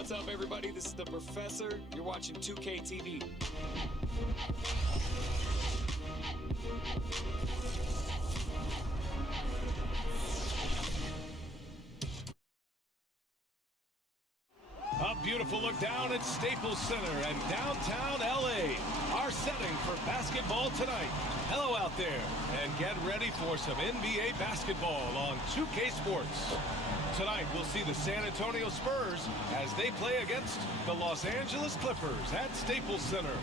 What's up, everybody? This is the Professor. You're watching 2K TV. A beautiful look down at Staples Center and downtown LA. Our setting for basketball tonight. Hello out there, and get ready for some NBA basketball on 2K Sports. Tonight, we'll see the San Antonio Spurs as they play against the Los Angeles Clippers at Staples Center.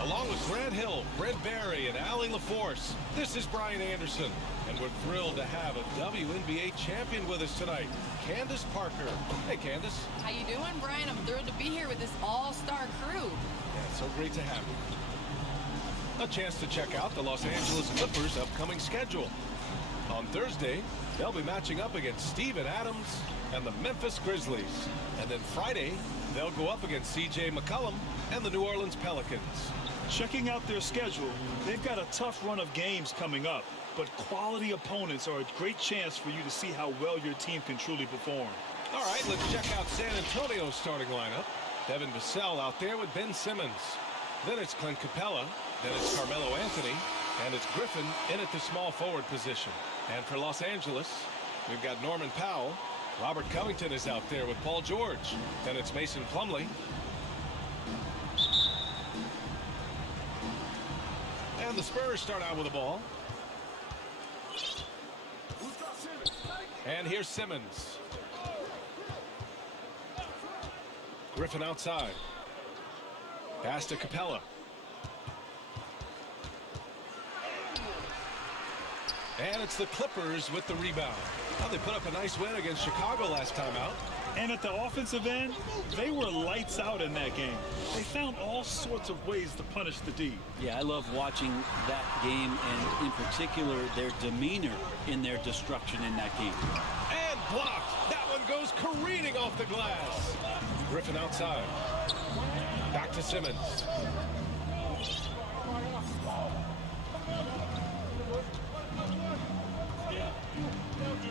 Along with Grant Hill, Brent Barry, and Allie LaForce, this is Brian Anderson, and we're thrilled to have a WNBA champion with us tonight, Candace Parker. Hey, Candace. How you doing, Brian? I'm thrilled to be here with this all-star crew. Yeah, it's so great to have you. A chance to check out the Los Angeles Clippers' upcoming schedule. On Thursday, they'll be matching up against Steven Adams and the Memphis Grizzlies. And then Friday, they'll go up against C.J. McCollum and the New Orleans Pelicans. Checking out their schedule, they've got a tough run of games coming up, but quality opponents are a great chance for you to see how well your team can truly perform. All right, let's check out San Antonio's starting lineup. Devin Vassell out there with Ben Simmons. Then it's Clint Capella. Then it's Carmelo Anthony. And it's Griffin in at the small forward position. And for Los Angeles, we've got Norman Powell. Robert Covington is out there with Paul George. Then it's Mason Plumlee. And the Spurs start out with the ball. And here's Simmons. Griffin outside. Pass to Capella. And it's the Clippers with the rebound. Well, they put up a nice win against Chicago last time out. And at the offensive end, they were lights out in that game. They found all sorts of ways to punish the D. Yeah, I love watching that game, and in particular, their demeanor in their destruction in that game. And blocked. That one goes careening off the glass. Griffin outside. Back to Simmons.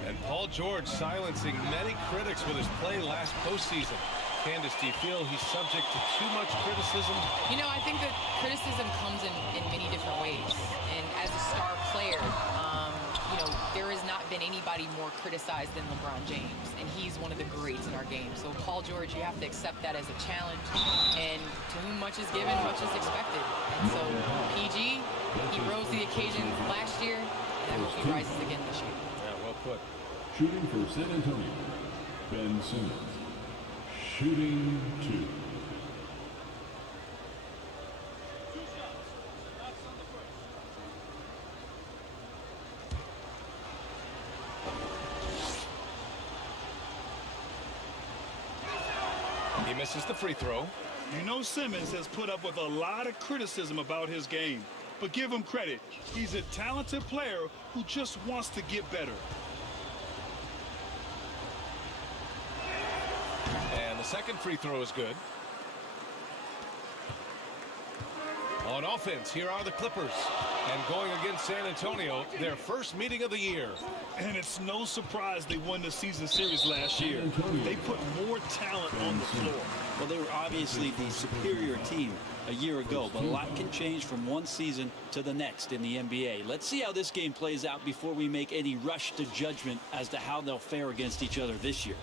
And Paul George silencing many critics with his play last postseason. Candace, do you feel he's subject to too much criticism? You know, I think that criticism comes in many different ways. And as a star player, you know, there has not been anybody more criticized than LeBron James. And he's one of the greats in our game. So, Paul George, you have to accept that as a challenge. And to whom much is given, much is expected. And so, PG, he rose to the occasion last year, and I hope he rises again this year. Yeah, well put. Shooting for San Antonio, Ben Simmons. Shooting 2. He misses the free throw. You know, Simmons has put up with a lot of criticism about his game, but give him credit. He's a talented player who just wants to get better. And the second free throw is good. On offense, here are the Clippers. And going against San Antonio, their first meeting of the year. And it's no surprise they won the season series last year. They put more talent on the floor. Well, they were obviously the superior team a year ago, but a lot can change from one season to the next in the NBA. Let's see how this game plays out before we make any rush to judgment as to how they'll fare against each other this year.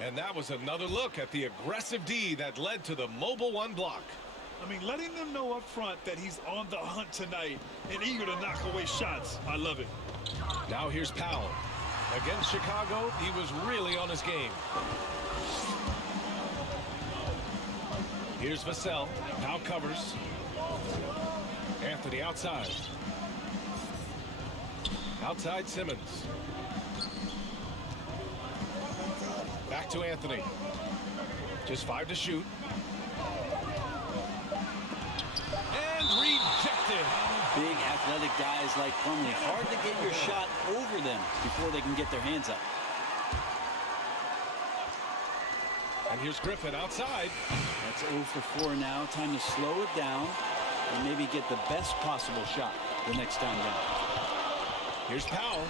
And that was another look at the aggressive D that led to the mobile one block. I mean, letting them know up front that he's on the hunt tonight and eager to knock away shots. I love it. Now here's Powell. Against Chicago, he was really on his game. Here's Vassell. Now covers. Anthony outside. Outside Simmons. Back to Anthony. Just 5 to shoot. And rejected. Big athletic guys like Plumlee. Hard to get your shot over them before they can get their hands up. And here's Griffin outside. That's 0 for 4 now. Time to slow it down and maybe get the best possible shot the next time down. Here's Powell.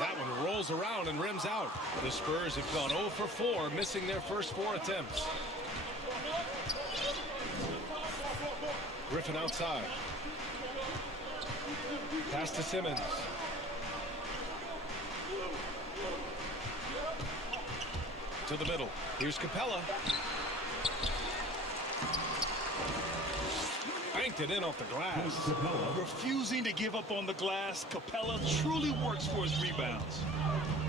That one rolls around and rims out. The Spurs have gone 0 for 4, missing their first 4 attempts. Griffin outside. Pass to Simmons. To the middle. Here's Capella. Banked it in off the glass. Refusing to give up on the glass, Capella truly works for his rebounds.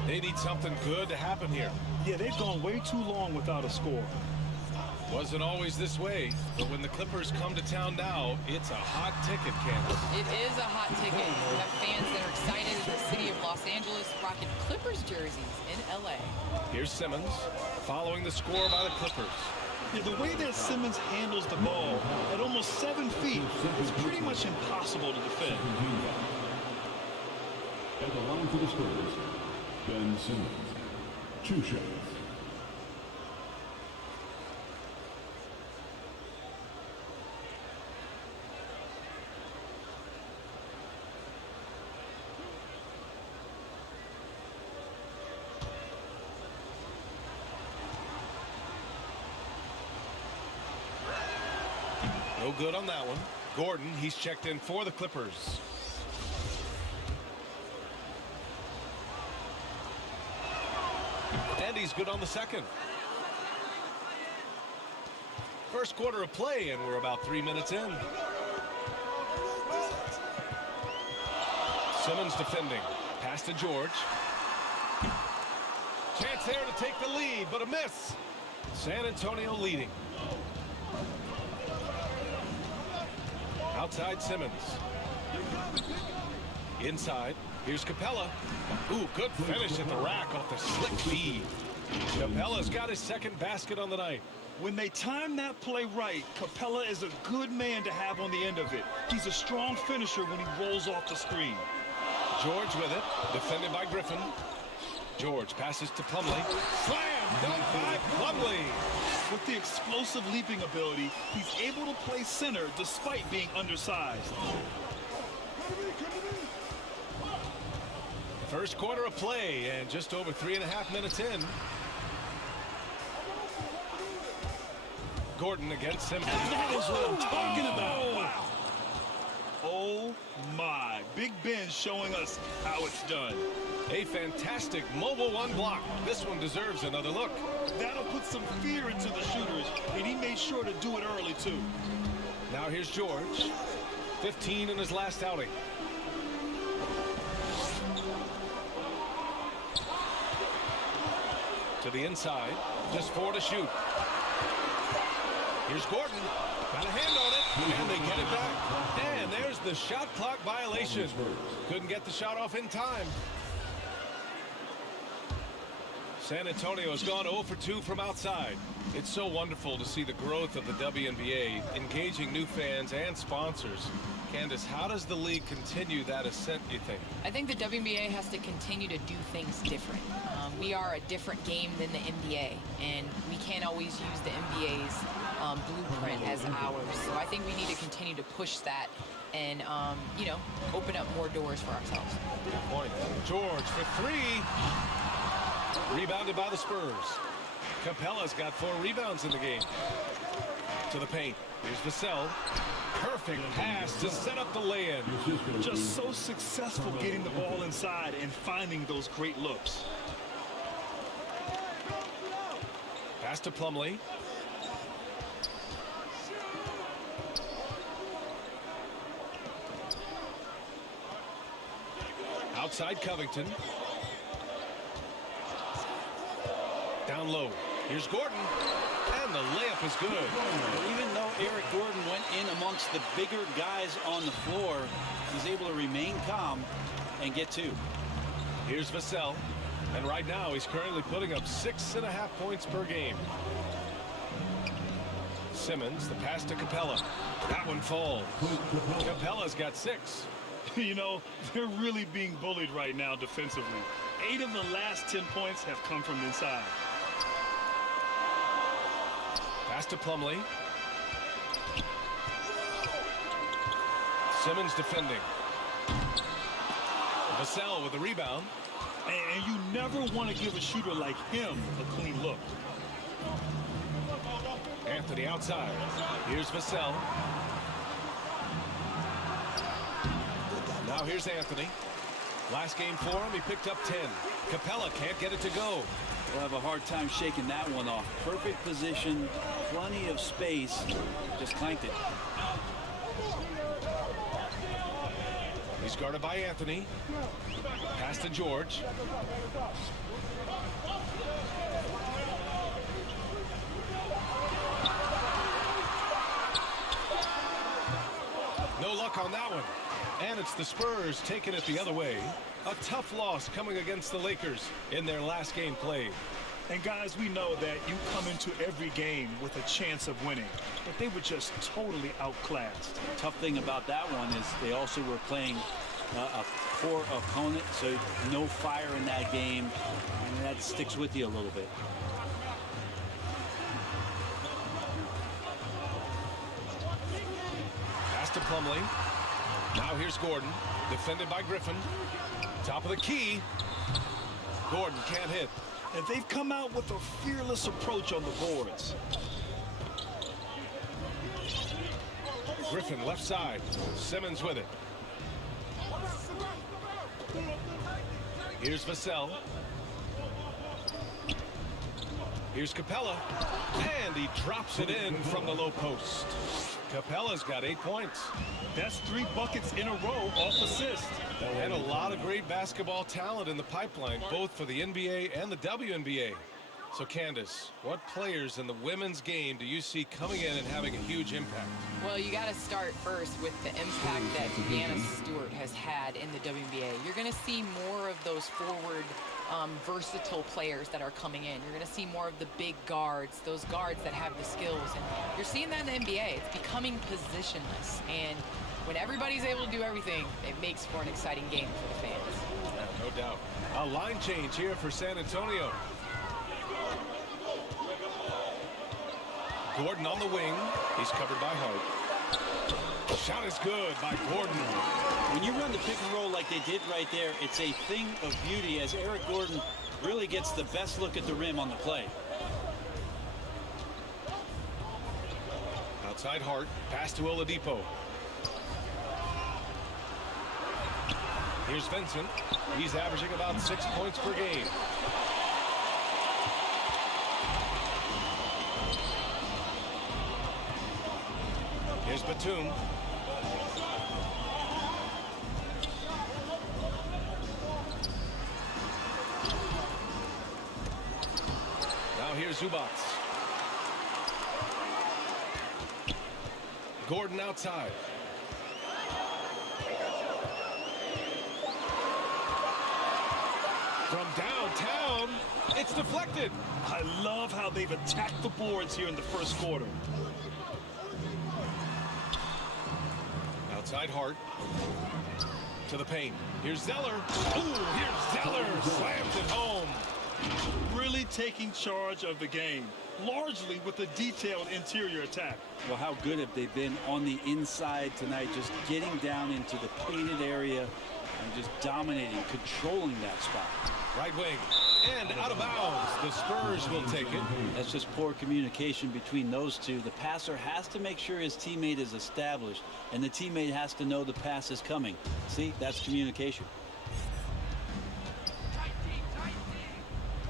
They need something good to happen here. Yeah, they've gone way too long without a score. Wasn't always this way, but when the Clippers come to town now, it's a hot ticket, Candace. It is a hot ticket. We have fans that are excited in the city of Los Angeles rocking Clippers jerseys in LA. Here's Simmons following the score by the Clippers. Yeah, the way that Simmons handles the ball at almost 7 feet is pretty much impossible to defend. At the line for the Spurs, Ben Simmons. 2 shots. No good on that one. Gordon, he's checked in for the Clippers. And he's good on the second. First quarter of play, and we're about 3 minutes in. Simmons defending. Pass to George. Chance there to take the lead, but a miss. San Antonio leading. Outside Simmons. Inside. Here's Capella. Ooh, good finish at the rack off the slick feed. Capella's got his second basket on the night. When they time that play right, Capella is a good man to have on the end of it. He's a strong finisher when he rolls off the screen. George with it. Defended by Griffin. George passes to Plumlee. Slam! Dunk by Plumlee. With the explosive leaping ability, he's able to play center despite being undersized. First quarter of play, and just over 3.5 minutes in. Gordon against Simmons. That is what I'm talking about. Wow. Oh my. Big Ben showing us how it's done. A fantastic mobile one block. This one deserves another look. That'll put some fear into the shooters, and he made sure to do it early too. Now here's George. 15 in his last outing. To the inside. Just 4 to shoot. Here's Gordon. Got a hand on it, and they get it back. And there's the shot clock violation. Couldn't get the shot off in time. San Antonio has gone 0 for 2 from outside. It's so wonderful to see the growth of the WNBA, engaging new fans and sponsors. Candace, how does the league continue that ascent, you think? I think the WNBA has to continue to do things different. We are a different game than the NBA, and we can't always use the NBA's blueprint as ours. So I think we need to continue to push that and, you know, open up more doors for ourselves. Good point. George for 3. Rebounded by the Spurs. Capella's got 4 rebounds in the game. To the paint. Here's Vassell. Perfect pass to set up the lay-in. Just so successful getting the ball inside and finding those great looks. Pass to Plumlee. Outside Covington. Down low. Here's Gordon. And the layup is good. Even though Eric Gordon went in amongst the bigger guys on the floor, he's able to remain calm and get 2. Here's Vassell. And right now he's currently putting up 6.5 points per game. Simmons, the pass to Capella. That one falls. Capella's got 6. You know, they're really being bullied right now defensively. 8 of the last 10 points have come from inside. Pass to Plumlee. Simmons defending. Vassell with the rebound. And you never want to give a shooter like him a clean look. Anthony outside. Here's Vassell. Now here's Anthony. Last game for him, he picked up 10. Capella can't get it to go. We'll have a hard time shaking that one off. Perfect position, plenty of space. Just clanked it. He's guarded by Anthony. Pass to George. No luck on that one. And it's the Spurs taking it the other way. A tough loss coming against the Lakers in their last game played. And guys, we know that you come into every game with a chance of winning, but they were just totally outclassed. Tough thing about that one is they also were playing a poor opponent, so no fire in that game, and that sticks with you a little bit. Pass to Plumlee. Now here's Gordon, defended by Griffin. Top of the key. Gordon can't hit. And they've come out with a fearless approach on the boards. Griffin left side. Simmons with it. Here's Vassell. Here's Capella. And he drops it in from the low post. Capella's got 8 points. That's 3 buckets in a row off assist. And a lot of great basketball talent in the pipeline, both for the NBA and the WNBA. So, Candace, what players in the women's game do you see coming in and having a huge impact? Well, you got to start first with the impact that Deanna Stewart has had in the WNBA. You're going to see more of those forward, versatile players that are coming in. You're going to see more of the big guards, those guards that have the skills. And you're seeing that in the NBA. It's becoming positionless. And when everybody's able to do everything, it makes for an exciting game for the fans. Yeah, no doubt. A line change here for San Antonio. Gordon on the wing. He's covered by Hart. Shot is good by Gordon. When you run the pick and roll like they did right there, it's a thing of beauty as Eric Gordon really gets the best look at the rim on the play. Outside Hart. Pass to Oladipo. Here's Vincent. He's averaging about 6 points per game. Here's Batum. Now here's Zubac. Gordon outside. From downtown, it's deflected. I love how they've attacked the boards here in the first quarter. Outside Hart. To the paint. Here's Zeller. Ooh, here's Zeller. Slams it home. Really taking charge of the game, largely with a detailed interior attack. Well, how good have they been on the inside tonight, just getting down into the painted area and just dominating, controlling that spot. Right wing. And out of bounds. The Spurs will take it. That's just poor communication between those two. The passer has to make sure his teammate is established, and the teammate has to know the pass is coming. See, that's communication.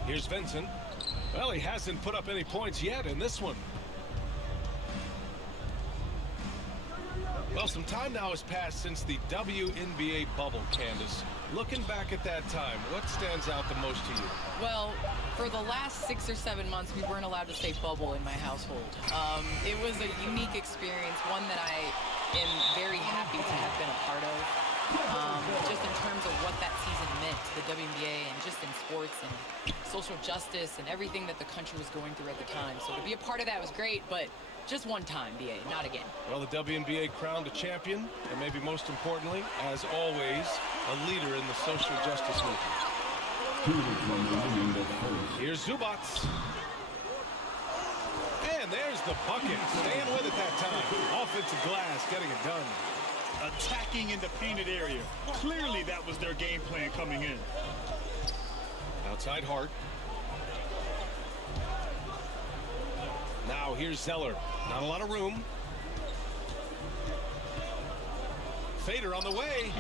Here's Vincent. Well, he hasn't put up any points yet in this one. Well, some time now has passed since the WNBA bubble, Candace. Looking back at that time, what stands out the most to you? Well, for the last 6 or 7 months, we weren't allowed to say bubble in my household. It was a unique experience, one that I am very happy to have been a part of. Just in terms of what that season meant to the WNBA and just in sports and social justice and everything that the country was going through at the time. So to be a part of that was great, but just one time, BA, not again. Well, the WNBA crowned a champion, and maybe most importantly, as always, a leader in the social justice movement. Here's Zubac. And there's the bucket. Staying with it that time. Offensive glass, getting it done. Attacking in the painted area. Clearly that was their game plan coming in. Outside Hart. Now here's Zeller. Not a lot of room. Fader on the way.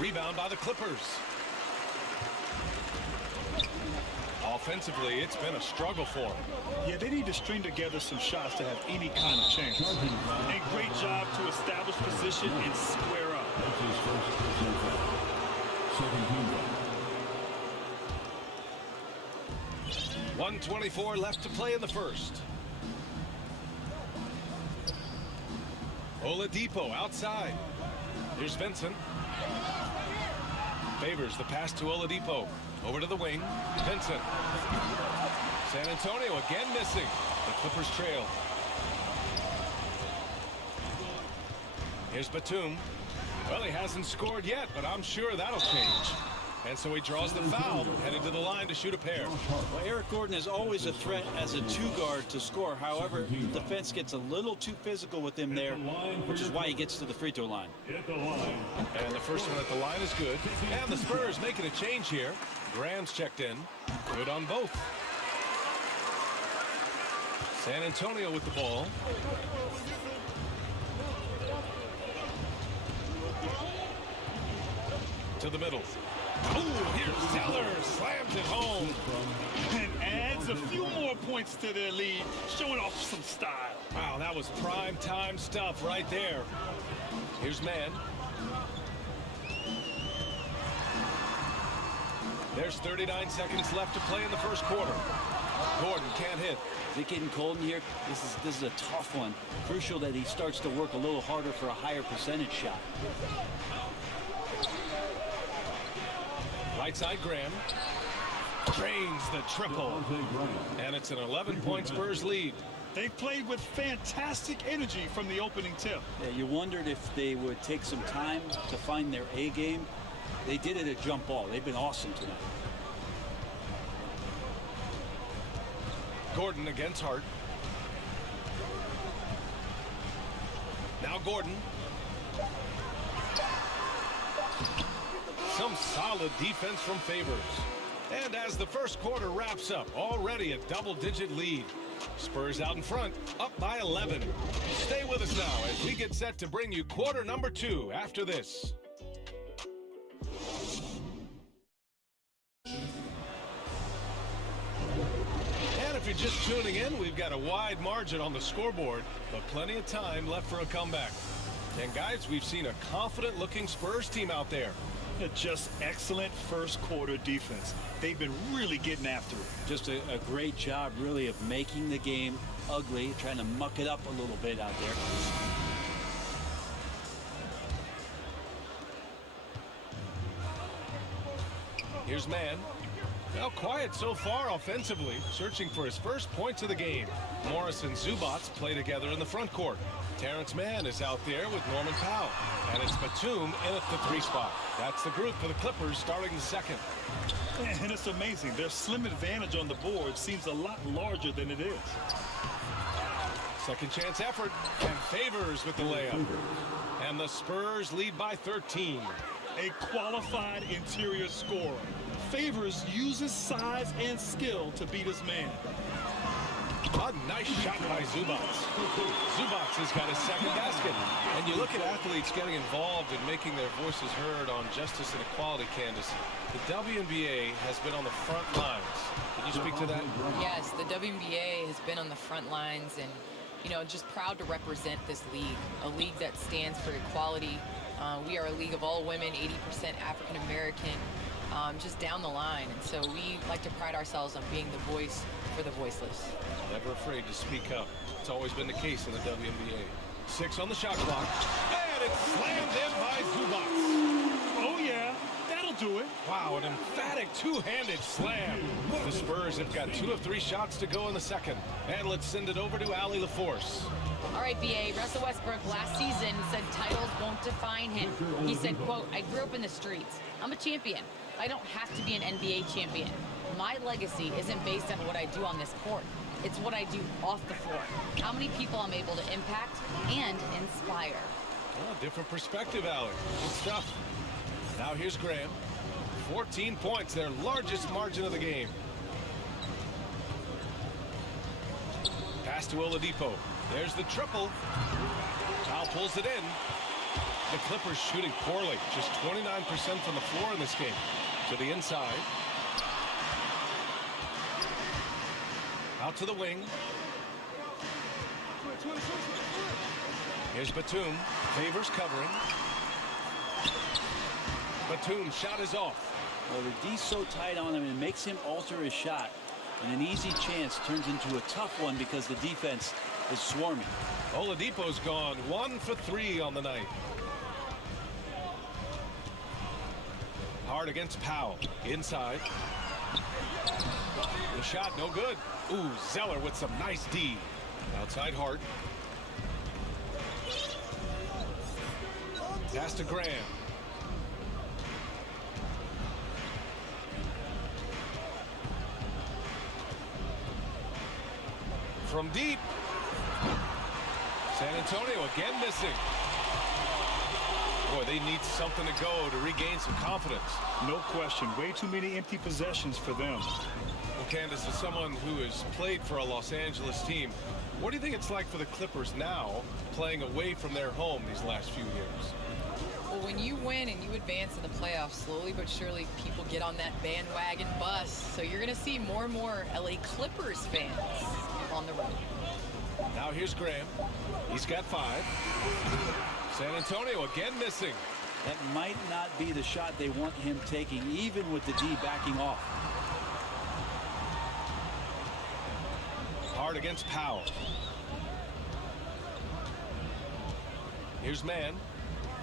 Rebound by the Clippers. Offensively, it's been a struggle for them. Yeah, they need to string together some shots to have any kind of chance. And great job to establish position and square up. That's his first personal foul. Second team foul. 1:24 left to play in the first. Oladipo outside. Here's Vincent. Favors the pass to Oladipo. Over to the wing. Vincent. San Antonio again missing. The Clippers trail. Here's Batum. Well, he hasn't scored yet, but I'm sure that'll change. And so he draws the foul, headed to the line to shoot a pair. Well, Eric Gordon is always a threat as a two-guard to score. However, the defense gets a little too physical with him there, which is why he gets to the free throw line. And the first one at the line is good. And the Spurs making a change here. Graham's checked in. Good on both. San Antonio with the ball. To the middle. Oh, here's Zeller. Slams it home. And adds a few more points to their lead, showing off some style. Wow, that was prime time stuff right there. Here's Mann. There's 39 seconds left to play in the first quarter. Gordon can't hit. Is it getting cold in here? This is a tough one. Crucial that he starts to work a little harder for a higher percentage shot. Right side Graham. Drains the triple. And it's an 11-point Spurs lead. They played with fantastic energy from the opening tip. Yeah, you wondered if they would take some time to find their A game. They did it at jump ball. They've been awesome tonight. Gordon against Hart. Now Gordon. Some solid defense from Favors. And as the first quarter wraps up, already a double-digit lead. Spurs out in front, up by 11. Stay with us now as we get set to bring you quarter number 2 after this. And if you're just tuning in, we've got a wide margin on the scoreboard, but plenty of time left for a comeback. And guys, we've seen a confident-looking Spurs team out there. Just excellent first quarter defense. They've been really getting after it. Just a great job, really, of making the game ugly, trying to muck it up a little bit out there. Here's Mann. Well, quiet so far offensively, searching for his first points of the game. Morris and Zubats play together in the front court. Terrence Mann is out there with Norman Powell. And it's Batum in at the 3 spot. That's the group for the Clippers starting the second. And it's amazing. Their slim advantage on the board seems a lot larger than it is. Second chance effort. And Favors with the layup. And the Spurs lead by 13. A qualified interior scorer. Favors uses size and skill to beat his man. A nice shot by Zubats. Zubats has got his second basket. And you look at athletes getting involved in making their voices heard on justice and equality, Candace. The WNBA has been on the front lines. Can you speak to that? Yes, the WNBA has been on the front lines and, you know, just proud to represent this league, a league that stands for equality. We are a league of all women, 80% African American, just down the line. And so we like to pride ourselves on being the voice for the voiceless. Never afraid to speak up. It's always been the case in the WNBA. 6 on the shot clock. And it's slammed in by Zubats. Oh, yeah. That'll do it. Wow, an emphatic two-handed slam. The Spurs have got 2 of 3 shots to go in the second. And let's send it over to Allie LaForce. All right, BA, Russell Westbrook last season said titles won't define him. He said, quote, "I grew up in the streets. I'm a champion. I don't have to be an NBA champion. My legacy isn't based on what I do on this court. It's what I do off the floor. How many people I'm able to impact and inspire." Well, different perspective, Allie. Good stuff. Now here's Graham. 14 points, their largest margin of the game. Pass to Oladipo. There's the triple. Foul pulls it in. The Clippers shooting poorly. Just 29% from the floor in this game. To the inside. Out to the wing. Here's Batum. Favors covering. Batum's shot is off. Well, the D's so tight on him, it makes him alter his shot. And an easy chance turns into a tough one because the defense is swarming. Oladipo's gone 1 for 3 on the night. Hard against Powell. Inside. The shot no good. Ooh, Zeller with some nice D. Outside Hart. Pass to Graham. From deep. San Antonio again missing. Boy, they need something to go to regain some confidence. No question. Way too many empty possessions for them. Well, Candace, as someone who has played for a Los Angeles team, what do you think it's like for the Clippers now playing away from their home these last few years? Well, when you win and you advance in the playoffs, slowly but surely people get on that bandwagon bus. So you're going to see more and more LA Clippers fans on the road. Now here's Graham. He's got 5. San Antonio again missing. That might not be the shot they want him taking, even with the D backing off. Hard against Powell. Here's Mann.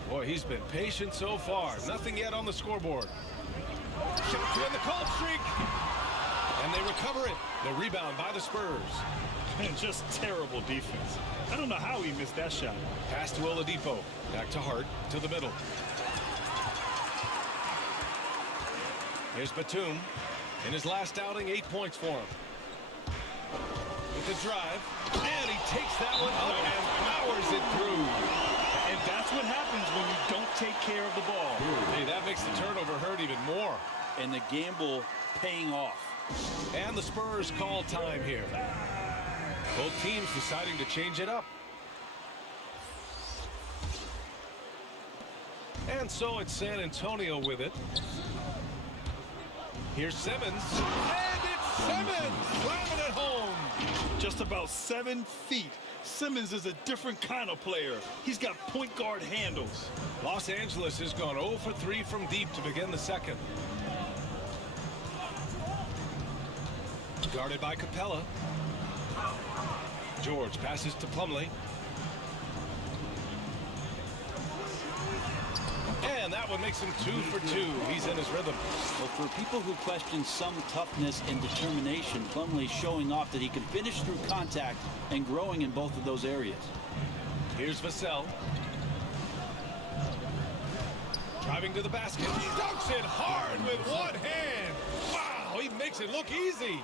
Boy, he's been patient so far. Nothing yet on the scoreboard. Shot to end the cold streak. And they recover it. The rebound by the Spurs. And just terrible defense. I don't know how he missed that shot. Pass to Oladipo. Back to Hart. To the middle. Here's Batum. In his last outing, 8 points for him. With the drive. And he takes that one up and powers it through. And that's what happens when you don't take care of the ball. Hey, that makes the turnover hurt even more. And the gamble paying off. And the Spurs call time here. Both teams deciding to change it up. And so it's San Antonio with it. Here's Simmons. And it's Simmons! Slamming it home! Just about 7 feet. Simmons is a different kind of player. He's got point guard handles. Los Angeles has gone 0 for 3 from deep to begin the second. Guarded by Capella. George passes to Plumlee. And that one makes him 2 for 2. He's in his rhythm. Well, for people who question some toughness and determination, Plumlee showing off that he can finish through contact and growing in both of those areas. Here's Vassell. Driving to the basket. He dunks it hard with one hand. Wow, he makes it look easy.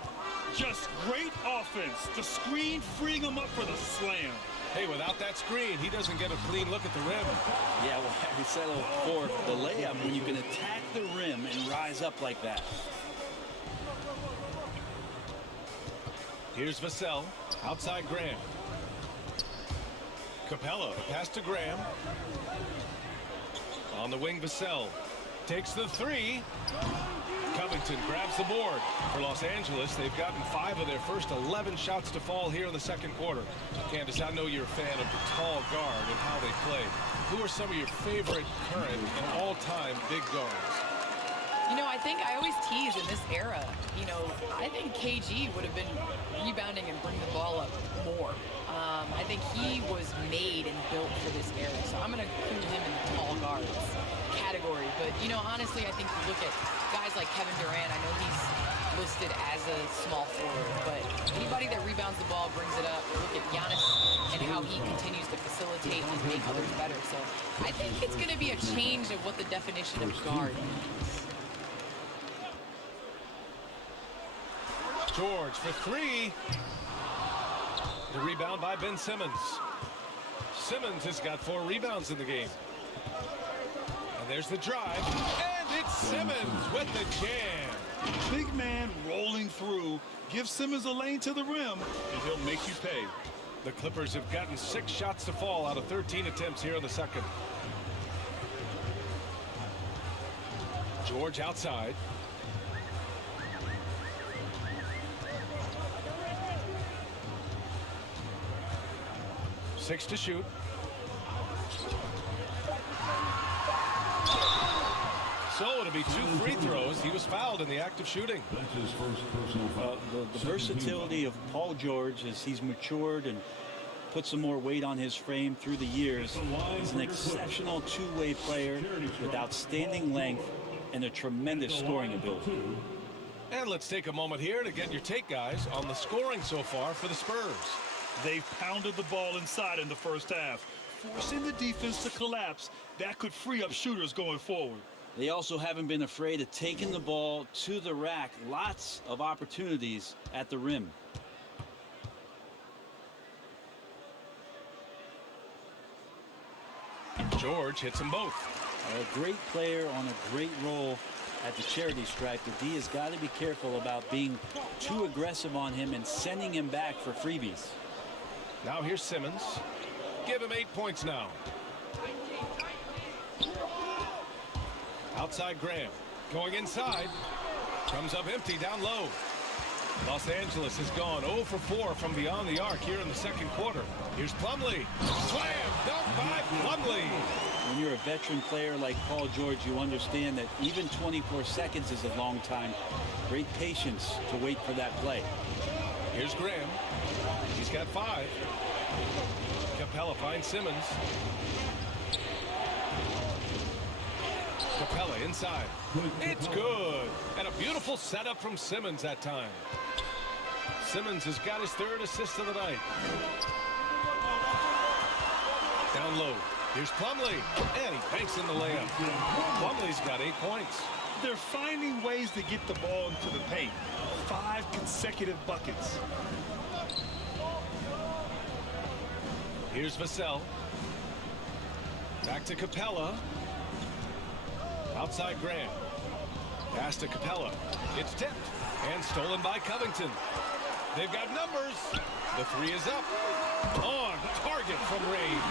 Just great offense. The screen freeing him up for the slam. Hey, without that screen, he doesn't get a clean look at the rim. Yeah, well, we settle for the layup when you can attack the rim and rise up like that. Here's Vassell. Outside Graham. Capella. Pass to Graham. On the wing, Vassell. Takes the 3. Covington grabs the board. For Los Angeles, they've gotten 5 of their first 11 shots to fall here in the second quarter. Candace, I know you're a fan of the tall guard and how they play. Who are some of your favorite current and all-time big guards? You know, I think I always tease in this era, you know, I think KG would have been rebounding and bringing the ball up more. I think he was made and built for this era. So I'm going to include him in the tall guards category. But, you know, honestly, I think you look at guys like Kevin Durant. I know he's listed as a small forward, but anybody that rebounds the ball, brings it up. Look at Giannis and how he continues to facilitate and make others better. So I think it's going to be a change of what the definition of guard means. George for 3. The rebound by Ben Simmons. Simmons has got 4 rebounds in the game. And there's the drive. And it's Simmons with the jam. Big man rolling through. Give Simmons a lane to the rim, and he'll make you pay. The Clippers have gotten 6 shots to fall out of 13 attempts here in the second. George outside. Six to shoot. So it'll be 2 free throws. He was fouled in the act of shooting. That's his first personal foul. The versatility of Paul George as he's matured and put some more weight on his frame through the years. He's an exceptional two-way player with outstanding length and a tremendous scoring ability. And let's take a moment here to get your take, guys, on the scoring so far for the Spurs. They've pounded the ball inside in the first half, forcing the defense to collapse. That could free up shooters going forward. They also haven't been afraid of taking the ball to the rack. Lots of opportunities at the rim. George hits them both. A great player on a great role at the charity stripe. The D has got to be careful about being too aggressive on him and sending him back for freebies. Now here's Simmons. Give him 8 points now. Outside Graham. Going inside. Comes up empty down low. Los Angeles has gone 0 for 4 from beyond the arc here in the second quarter. Here's Plumlee. Slam dunk by Plumlee. When you're a veteran player like Paul George, you understand that even 24 seconds is a long time. Great patience to wait for that play. Here's Graham. He's got 5. Capella finds Simmons. Capella inside. It's good. And a beautiful setup from Simmons that time. Simmons has got his 3rd assist of the night. Down low. Here's Plumlee. And he banks in the layup. Plumlee's got 8 points. They're finding ways to get the ball into the paint. 5 consecutive buckets. Here's Vassell. Back to Capella. Outside Graham. Pass to Capella. It's tipped and stolen by Covington. They've got numbers. The 3 is up. On target from range.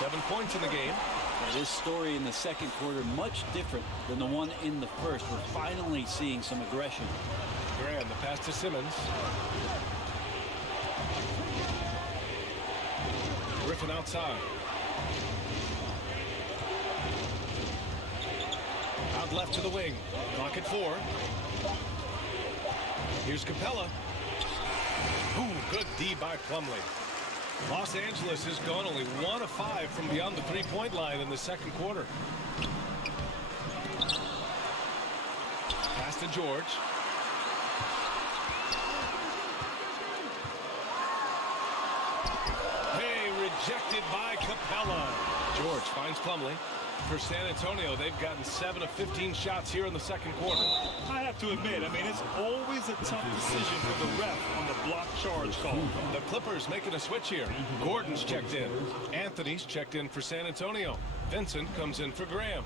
7 points in the game. Now, this story in the second quarter much different than the one in the first. We're finally seeing some aggression. Graham, the pass to Simmons. Griffin outside. Out left to the wing. Clock at 4. Here's Capella. Ooh, good D by Plumlee. Los Angeles has gone only 1 of 5 from beyond the 3-point line in the second quarter. Pass to George. Hey, rejected by Capella. George finds Plumlee. For San Antonio, they've gotten 7 of 15 shots here in the second quarter. I have to admit, it's always a tough decision for the ref on the block charge call. The Clippers making a switch here. Gordon's checked in. Anthony's checked in for San Antonio. Vincent comes in for Graham.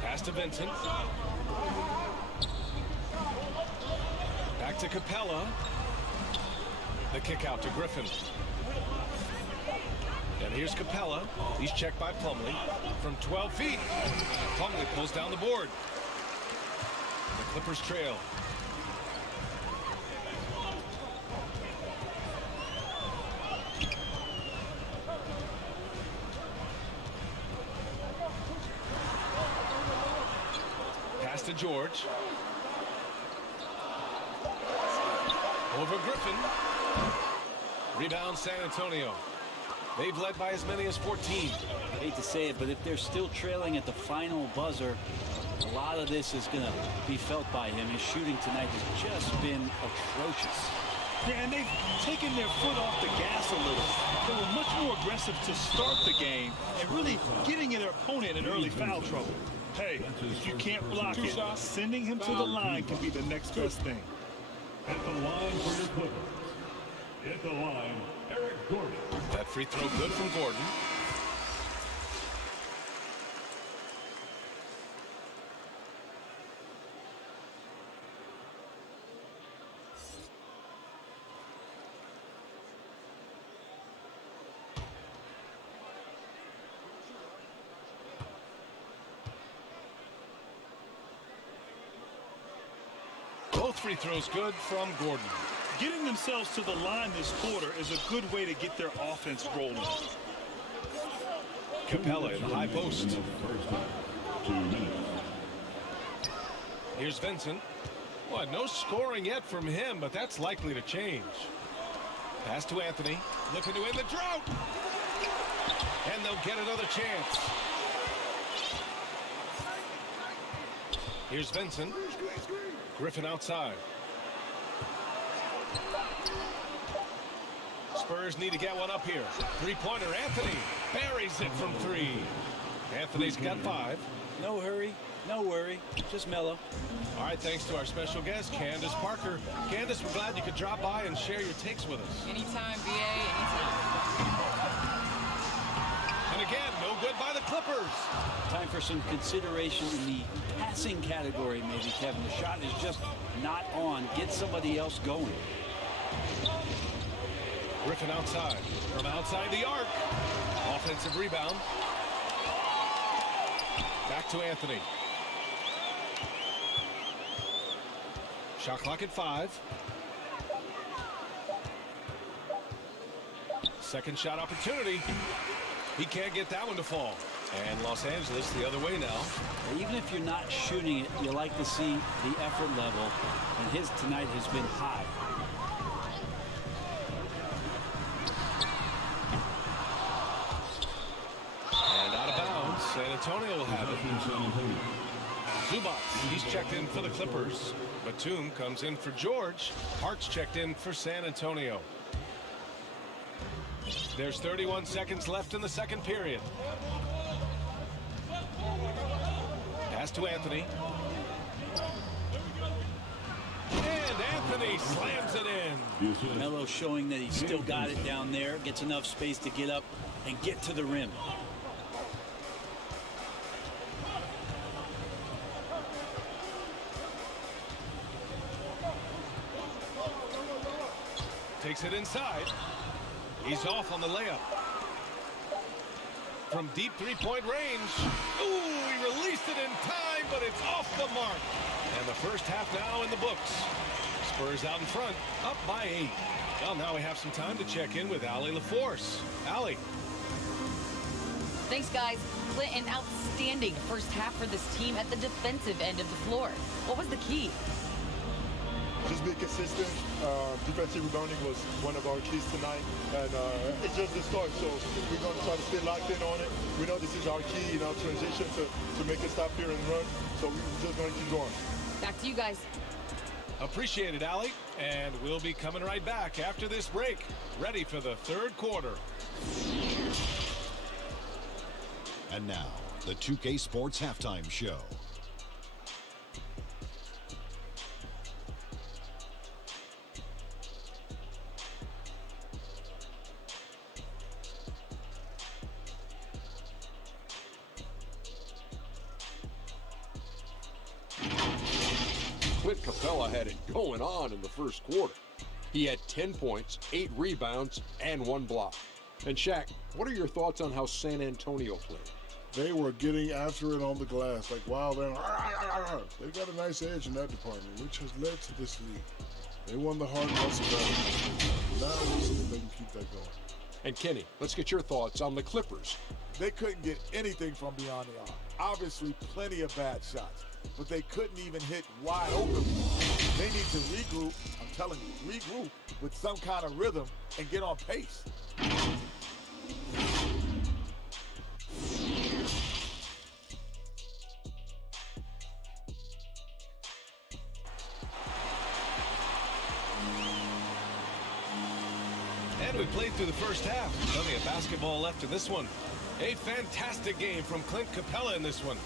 Pass to Vincent. Back to Capella. The kick out to Griffin. And here's Capella. He's checked by Plumlee from 12 feet. Plumlee pulls down the board. The Clippers trail. Pass to George. Over Griffin. Rebound San Antonio. They've led by as many as 14. I hate to say it, but if they're still trailing at the final buzzer, a lot of this is going to be felt by him. His shooting tonight has just been atrocious. Yeah, and they've taken their foot off the gas a little. They were much more aggressive to start the game and really getting their opponent in early foul trouble. Hey, if you can't block it, sending him to the line can be the next best thing. At the line for your Clippers. At the line, Eric Gordon. That free throw good from Gordon. Both free throws good from Gordon. Getting themselves to the line this quarter is a good way to get their offense rolling. Capella in the high post. First half, 2 minutes. Here's Vincent. Well, no scoring yet from him, but that's likely to change. Pass to Anthony. Looking to end the drought. And they'll get another chance. Here's Vincent. Griffin outside. Spurs need to get one up here. Three-pointer, Anthony buries it from 3. Anthony's got 5. No hurry, no worry, just mellow. All right, thanks to our special guest, Candace Parker. Candace, we're glad you could drop by and share your takes with us. Anytime, BA, anytime. And again, no good by the Clippers. Time for some consideration in the passing category, maybe, Kevin. The shot is just not on. Get somebody else going. Griffin outside. From outside the arc. Offensive rebound. Back to Anthony. Shot clock at 5. Second shot opportunity. He can't get that one to fall. And Los Angeles the other way now. Even if you're not shooting it, you like to see the effort level. And his tonight has been high. And out of bounds. San Antonio will have it. Zubac, he's checked in for the Clippers. Batum comes in for George. Hart's checked in for San Antonio. There's 31 seconds left in the second period. Pass to Anthony. And Anthony slams it in. Melo showing that he's still got it down there. Gets enough space to get up and get to the rim. Takes it inside. He's off on the layup. From deep three-point range. Ooh, he released it in time, but it's off the mark. And the first half now in the books. Spurs out in front, up by 8. Well, now we have some time to check in with Allie LaForce. Allie. Thanks, guys. Clint, an outstanding first half for this team at the defensive end of the floor. What was the key? Just be consistent. Defensive rebounding was one of our keys tonight, and it's just the start. So we're going to try to stay locked in on it. We know this is our key in our transition to make a stop here and run. So we're just going to keep going. Back to you guys. Appreciate it, Allie. And we'll be coming right back after this break, ready for the third quarter. And now, the 2K Sports Halftime Show. Clint Capella had it going on in the first quarter. He had 10 points, 8 rebounds, and 1 block. And Shaq, what are your thoughts on how San Antonio played? They were getting after it on the glass, like wow, they got a nice edge in that department, which has led to this league. They won the hard muscle battle. Now we'll see if they can keep that going. And Kenny, let's get your thoughts on the Clippers. They couldn't get anything from beyond the arc. Obviously, plenty of bad shots, but they couldn't even hit wide open. They need to regroup, I'm telling you, regroup with some kind of rhythm and get on pace. And we played through the first half. Plenty of basketball left in this one. A fantastic game from Clint Capella in this one.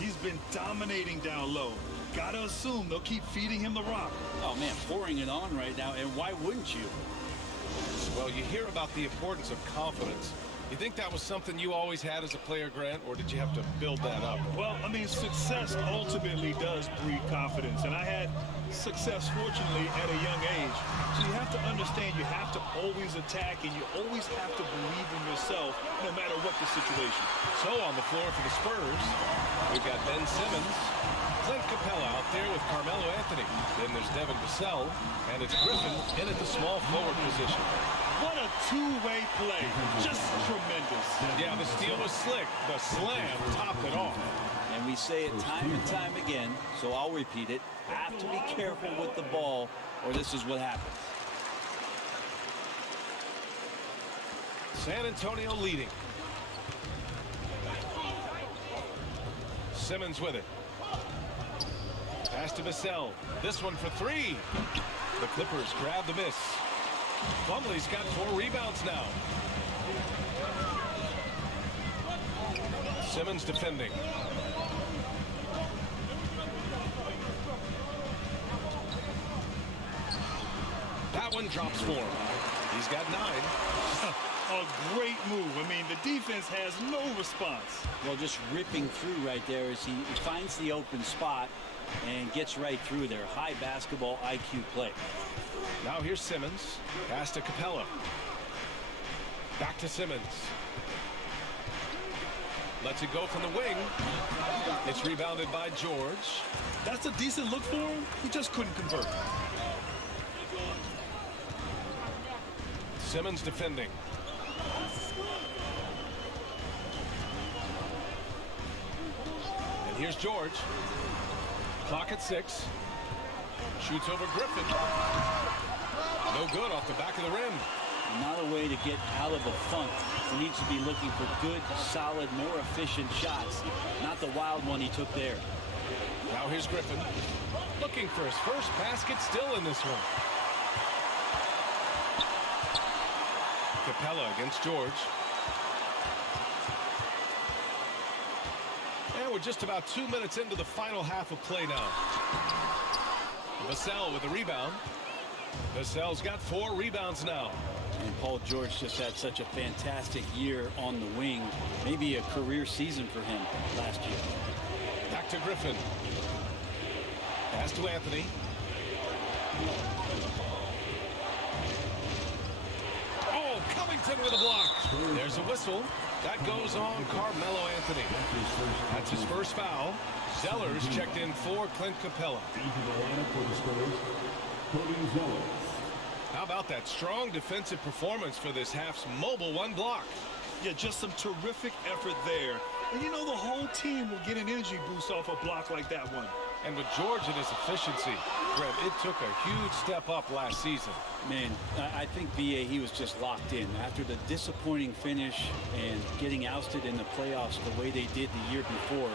He's been dominating down low. Gotta assume they'll keep feeding him the rock. Oh, man, pouring it on right now, and why wouldn't you? Well, you hear about the importance of confidence. You think that was something you always had as a player, Grant, or did you have to build that up? Well, I mean, success ultimately does breed confidence, and I had success, fortunately, at a young age. So you have to understand you have to always attack, and you always have to believe in yourself, no matter what the situation. So on the floor for the Spurs, we've got Ben Simmons, Clint Capella out there with Carmelo Anthony. Then there's Devin Vassell, and it's Griffin in at the small forward position. What a two-way play. Just tremendous. Yeah, the steal was slick. The slam topped it off. And we say it time and time again, so I'll repeat it. Have to be careful with the ball, or this is what happens. San Antonio leading. Simmons with it. Pass to Vassell. This one for three. The Clippers grab the miss. Plumlee's got 4 rebounds now. Simmons defending. That one drops for him. He's got 9. A great move. I mean, the defense has no response. Well, just ripping through right there as he finds the open spot and gets right through there. High basketball IQ play. Now here's Simmons. Pass to Capella. Back to Simmons. Lets it go from the wing. It's rebounded by George. That's a decent look for him. He just couldn't convert. Simmons defending. And here's George. Clock at 6. Shoots over Griffin. No good off the back of the rim. Not a way to get out of a funk. He needs to be looking for good, solid, more efficient shots. Not the wild one he took there. Now here's Griffin. Looking for his first basket, still in this one. Capella against George. And we're just about 2 minutes into the final half of play now. Vassell with a rebound. Vassell's got 4 rebounds now. And Paul George just had such a fantastic year on the wing. Maybe a career season for him last year. Back to Griffin. Pass to Anthony. Oh, Covington with a block. There's a whistle. That goes on Carmelo Anthony. That's his first foul. Zeller's checked in for Clint Capella. How about that strong defensive performance for this half's mobile 1 block? Yeah, just some terrific effort there. And you know the whole team will get an energy boost off a block like that one. And with George and his efficiency, Greg, it took a huge step up last season. Man, I think VA, he was just locked in. After the disappointing finish and getting ousted in the playoffs the way they did the year before,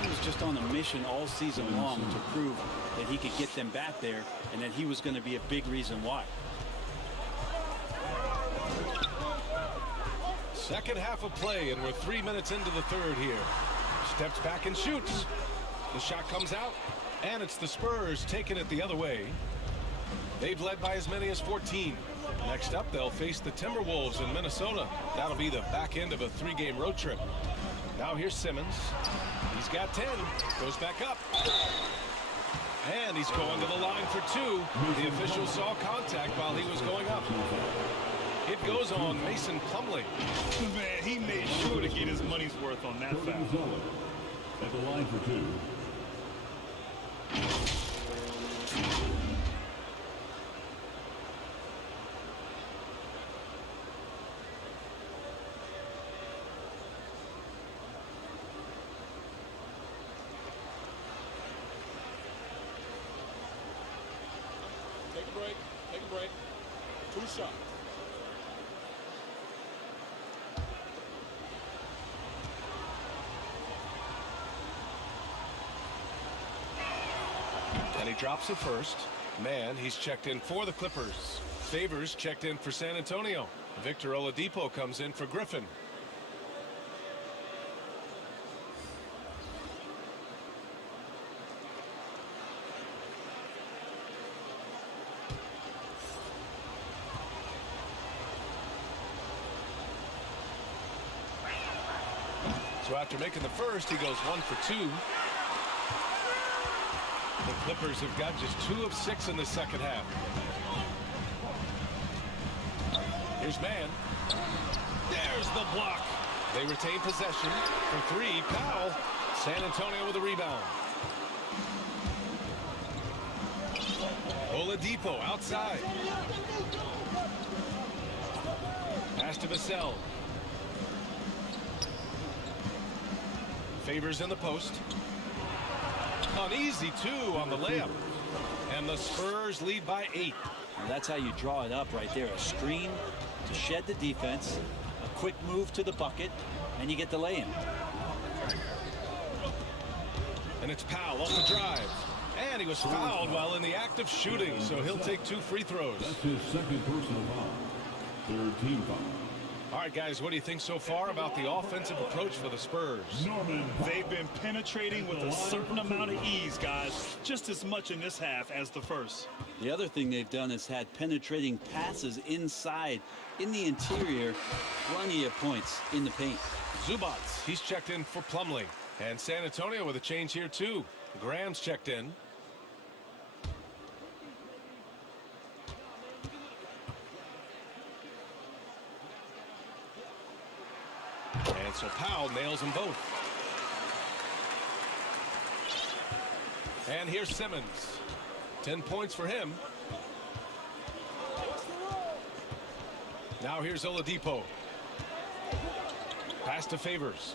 he was just on a mission all season long to prove that he could get them back there and that he was going to be a big reason why. Second half of play, and we're 3 minutes into the third here. Steps back and shoots. The shot comes out, and it's the Spurs taking it the other way. They've led by as many as 14. Next up, they'll face the Timberwolves in Minnesota. That'll be the back end of a 3-game road trip. Now here's Simmons. He's got 10. Goes back up. And he's going to the line for 2. The official saw contact while he was going up. It goes on Mason Plumlee. Man, he made sure to get his money's worth on that foul. At the line for 2. Take a break. Take a break. 2 shots. And he drops it first. Man, he's checked in for the Clippers. Favors checked in for San Antonio. Victor Oladipo comes in for Griffin. So after making the first, he goes 1 for 2. The Clippers have got just 2 of 6 in the second half. Here's Mann. There's the block. They retain possession for 3. Powell. San Antonio with a rebound. Oladipo outside. Pass to Vassell. Favors in the post. An easy 2 on the layup. And the Spurs lead by 8. Well, that's how you draw it up right there. A screen to shed the defense, a quick move to the bucket, and you get the lay-in. And it's Powell off the drive. And he was fouled while in the act of shooting, so he'll take 2 free throws. That's his second personal foul. Third team foul. All right, guys, what do you think so far about the offensive approach for the Spurs? They've been penetrating with a certain amount of ease, guys. Just as much in this half as the first. The other thing they've done is had penetrating passes inside, in the interior, plenty of points in the paint. Zubac, he's checked in for Plumlee. And San Antonio with a change here, too. Graham's checked in. And so Powell nails them both. And here's Simmons. 10 points for him. Now here's Oladipo. Pass to Favors.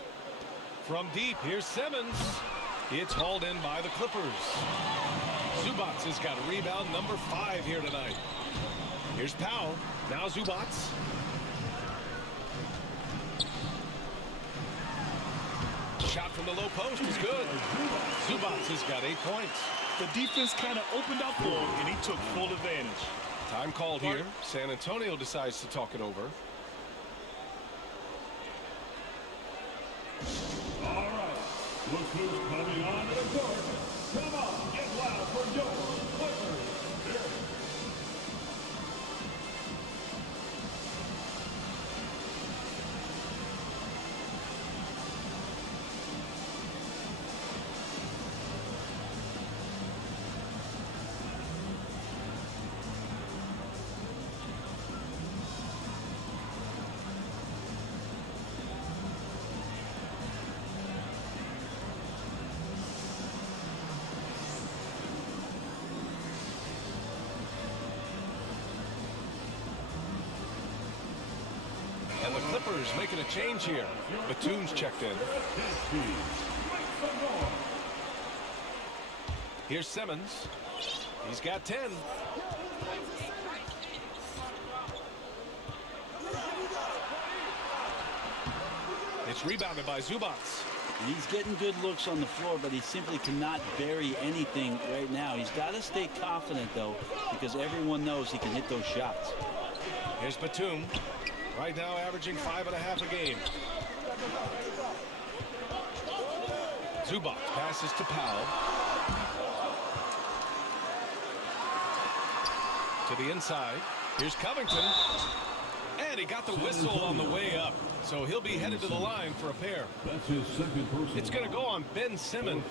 From deep, here's Simmons. It's hauled in by the Clippers. Zubac has got rebound number 5 here tonight. Here's Powell. Now Zubac. Shot from the low post is good. Zubac has got 8 points. The defense kind of opened up for him, and he took full advantage. Time called here. San Antonio decides to talk it over. All right. Look who's coming on to the court. Come on, get loud for your Clippers. And the Clippers making a change here. Batum's checked in. Here's Simmons. He's got 10. It's rebounded by Zubac. He's getting good looks on the floor, but he simply cannot bury anything right now. He's got to stay confident, though, because everyone knows he can hit those shots. Here's Batum. Right now averaging 5.5 a game. Zubac passes to Powell. To the inside. Here's Covington. And he got the whistle on the way up. So he'll be headed to the line for a pair. That's his second personal. It's going to go on Ben Simmons.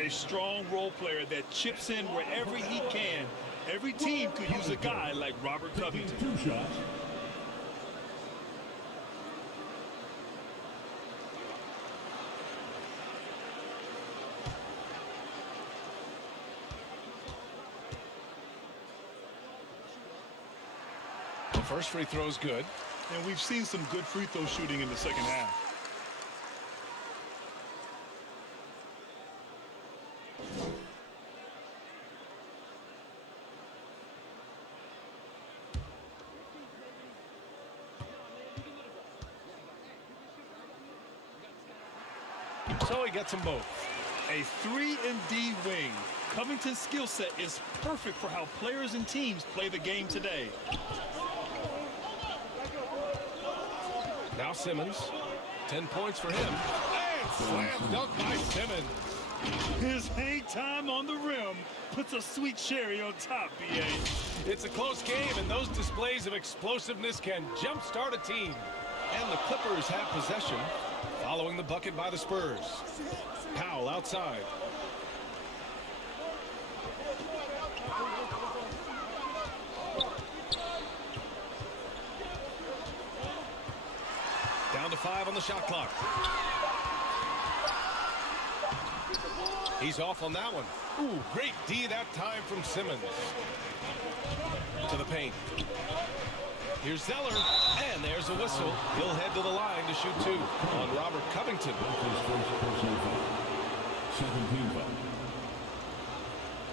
A strong role player that chips in wherever he can. Every team could use a guy like Robert Covington. 2 shots. First free throw is good. And we've seen some good free throw shooting in the second half. So he gets them both. A 3-and-D wing. Covington's skill set is perfect for how players and teams play the game today. Now Simmons. 10 points for him. And slam dunk by Simmons. His hang time on the rim puts a sweet cherry on top, B.A. It's a close game, and those displays of explosiveness can jumpstart a team. And the Clippers have possession. Foul following the bucket by the Spurs. Powell outside. Down to 5 on the shot clock. He's off on that one. Ooh, great D that time from Simmons. To the paint. Here's Zeller, and there's a whistle. He'll head to the line to shoot 2 on Robert Covington. That's his first personal foul. 17 foul.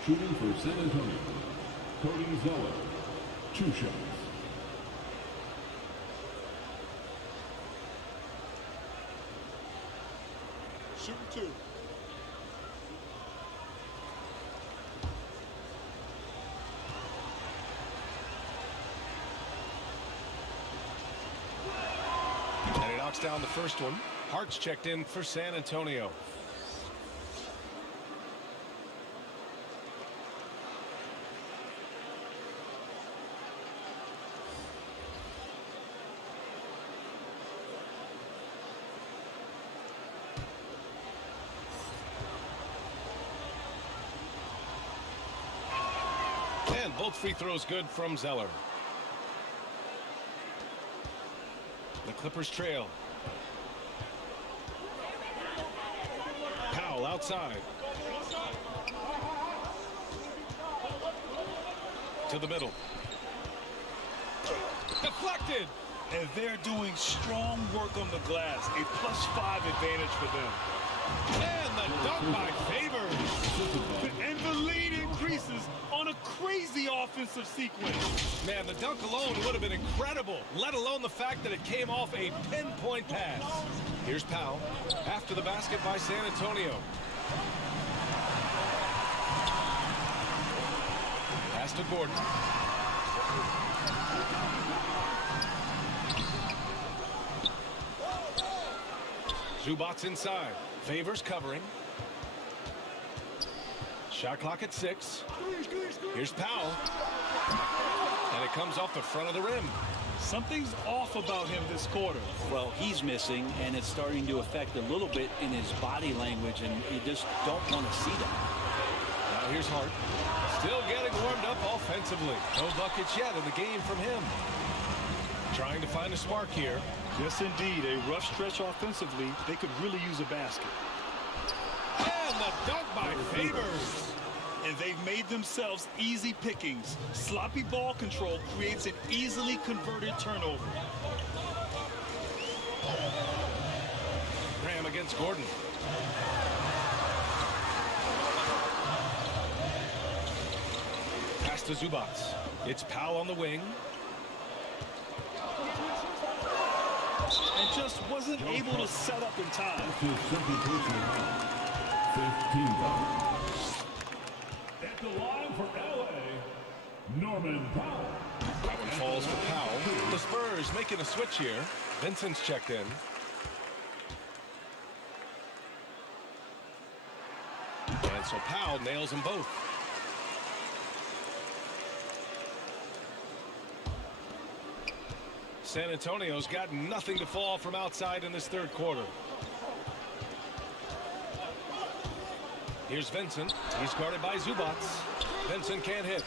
Shooting for San Antonio, Cody Zeller. 2 shots. Shooting 2. And he knocks down the first one. Hart's checked in for San Antonio. And both free throws good from Zeller. The Clippers trail. Powell outside. To the middle. Deflected. And they're doing strong work on the glass. A +5 advantage for them. And the dunk by Favors. And the lead increases on a crazy offensive sequence. Man, the dunk alone would have been incredible, let alone the fact that it came off a pinpoint pass. Here's Powell after the basket by San Antonio. Pass to Gordon. Zubac's inside. Favors covering. Shot clock at 6. Here's Powell. And it comes off the front of the rim. Something's off about him this quarter. Well, he's missing, and it's starting to affect a little bit in his body language, and you just don't want to see that. Now here's Hart. Still getting warmed up offensively. No buckets yet in the game from him. Trying to find a spark here. Yes, indeed. A rough stretch offensively. They could really use a basket. And the dunk by Favors. And they've made themselves easy pickings. Sloppy ball control creates an easily converted turnover. Graham against Gordon. Pass to Zubac. It's Powell on the wing. And just wasn't able to set up in time. That's his second personal foul. 15 foul. At the line for LA, Norman Powell. That one falls for Powell. The Spurs making a switch here. Vincent's checked in. And so Powell nails them both. San Antonio's got nothing to fall from outside in this third quarter. Here's Vincent. He's guarded by Zubac. Vincent can't hit.